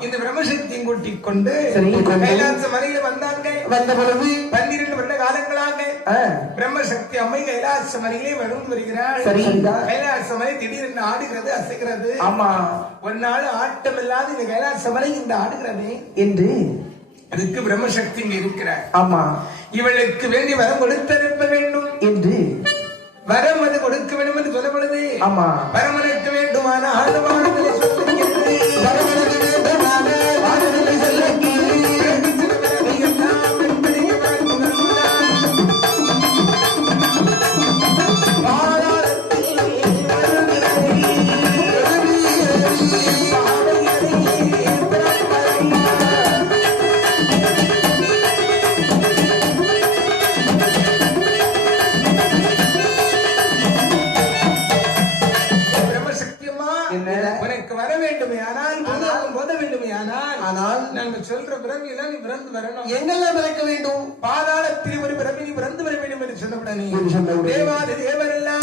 இந்த பிரம்மசக்தியும் கூட்டிக் கொண்டு சரி. கைலாச மலையில வந்தாங்க. வந்த பொழுது 12 வருட காலங்களாக பிரம்மசக்தி அம்மை கைலாச மலையிலே வளர்ந்து வருகிறாள். சரி. கைலாச மலை திடீரென்று ஆடுகிறது, அசைக்கிறது. ஆமா. ஒரு நாள் ஆட்டம் இல்லாத இந்த கைலாச மலை இந்த ஆடுகிறது என்று அதுக்கு பிரம்மசக்தி இங்க இருக்கிறார். ஆமா. இவளுக்கு வேண்டி வரம் கொடுத்தனுப்ப வேண்டும் என்று வரம் அது கொடுக்க வேண்டும் என்று சொல்லப்படுது. ஆமா. வரமனுக்கு வேண்டுமான ஆழ்வானங்களை சொல்லுகிறது. வரவனுக்கு வேண்டுமான வானவில்லை செல்லக்கி உனக்கு வர வேண்டுமே ஆனால் போத வேண்டுமே ஆனால் நாங்கள் சொல்ற பிறவியெல்லாம் நீ பிறந்து வரணும். எங்கெல்லாம் பிறக்க வேண்டும்? பாதாளத்தில் ஒரு பிறவி நீ பிறந்து வர வேண்டும் என்று சொன்னவுடனே சொன்னவுடனே தேவாதி தேவரெல்லாம்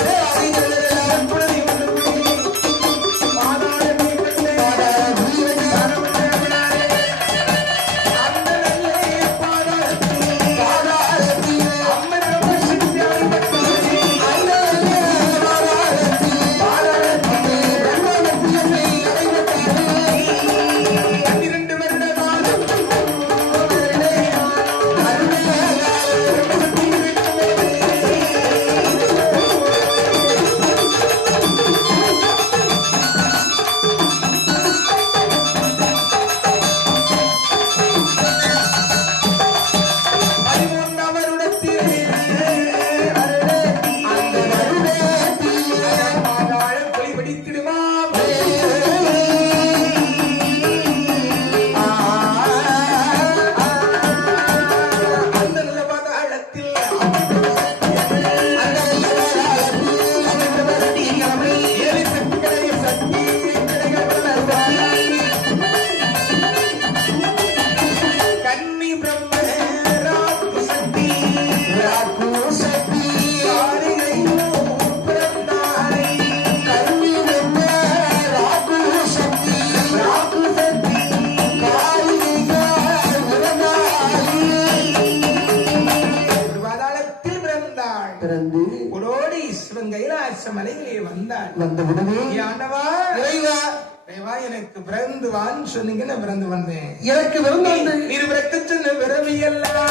மலையிலே வந்தாள். எனக்கு பிறந்து வான்னு சொன்னீங்க, நான் பிறந்து வந்தேன். எனக்கு பிறந்து இரு பிறக்க சொன்ன பிறவி எல்லாம்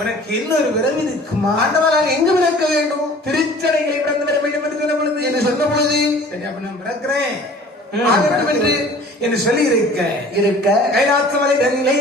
உனக்கு இன்னொரு விரவி இருக்குமா? ஆண்டவரால் எங்கு பிறக்க வேண்டும்? திருச்சடைகளை பிறந்து வர வேண்டும் என்று சொன்ன பொழுது என்று சொன்ன பொழுது சரி அப்ப நான் பிறக்கிறேன் ஆகட்டும் என்று சொல்லி இருக்க கைலாச மலை தன்னிலே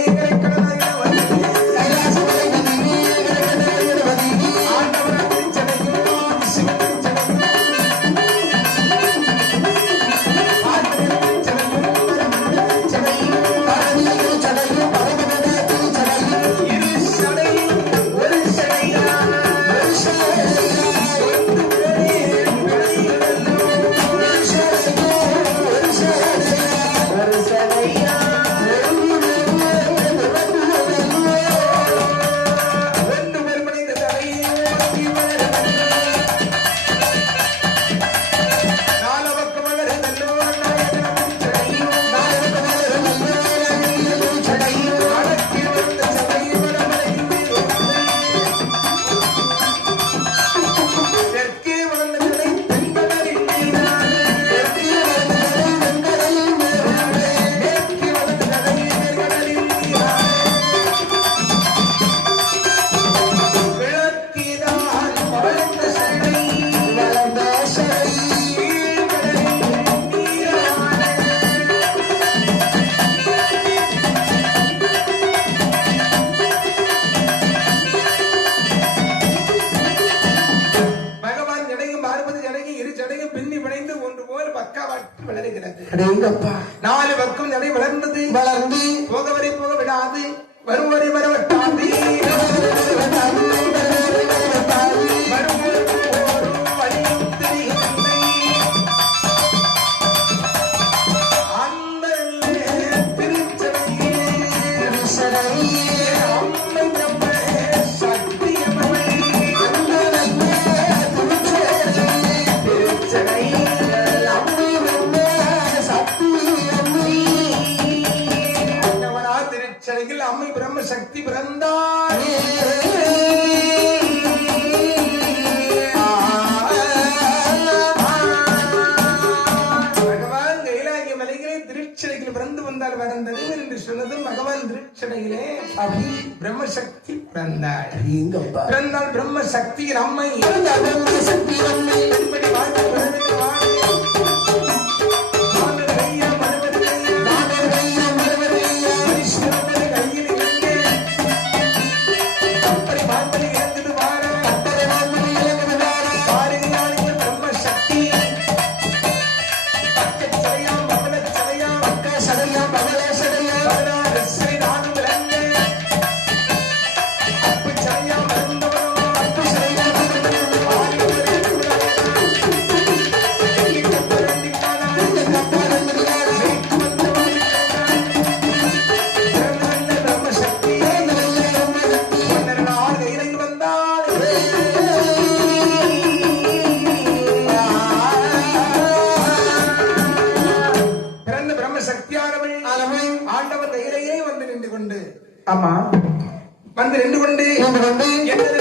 எங்கப்பா 4 பக்கம் நடை வளர்ந்தது. வளர்ந்து போகவரை போக விடாது, வருவரை வரவட்டாது. திருச்சடையில் அம்மை பிரம்ம சக்தி பிறந்தார். பகவான் கைலாய மலைகளே திருச்சடையில் பிறந்து வந்தால் வளர்ந்தது என்று சொன்னதும் பகவான் திருச்சடையிலே பிரம்ம சக்தி பிறந்தாள். எங்கப்பா பிறந்தால் பிரம்ம சக்தியின் அம்மை சக்தி அம்மை எப்படி வாழ்க்கை பிறந்தது வாழ ஆமா வந்து நின்று கொண்டு என்ன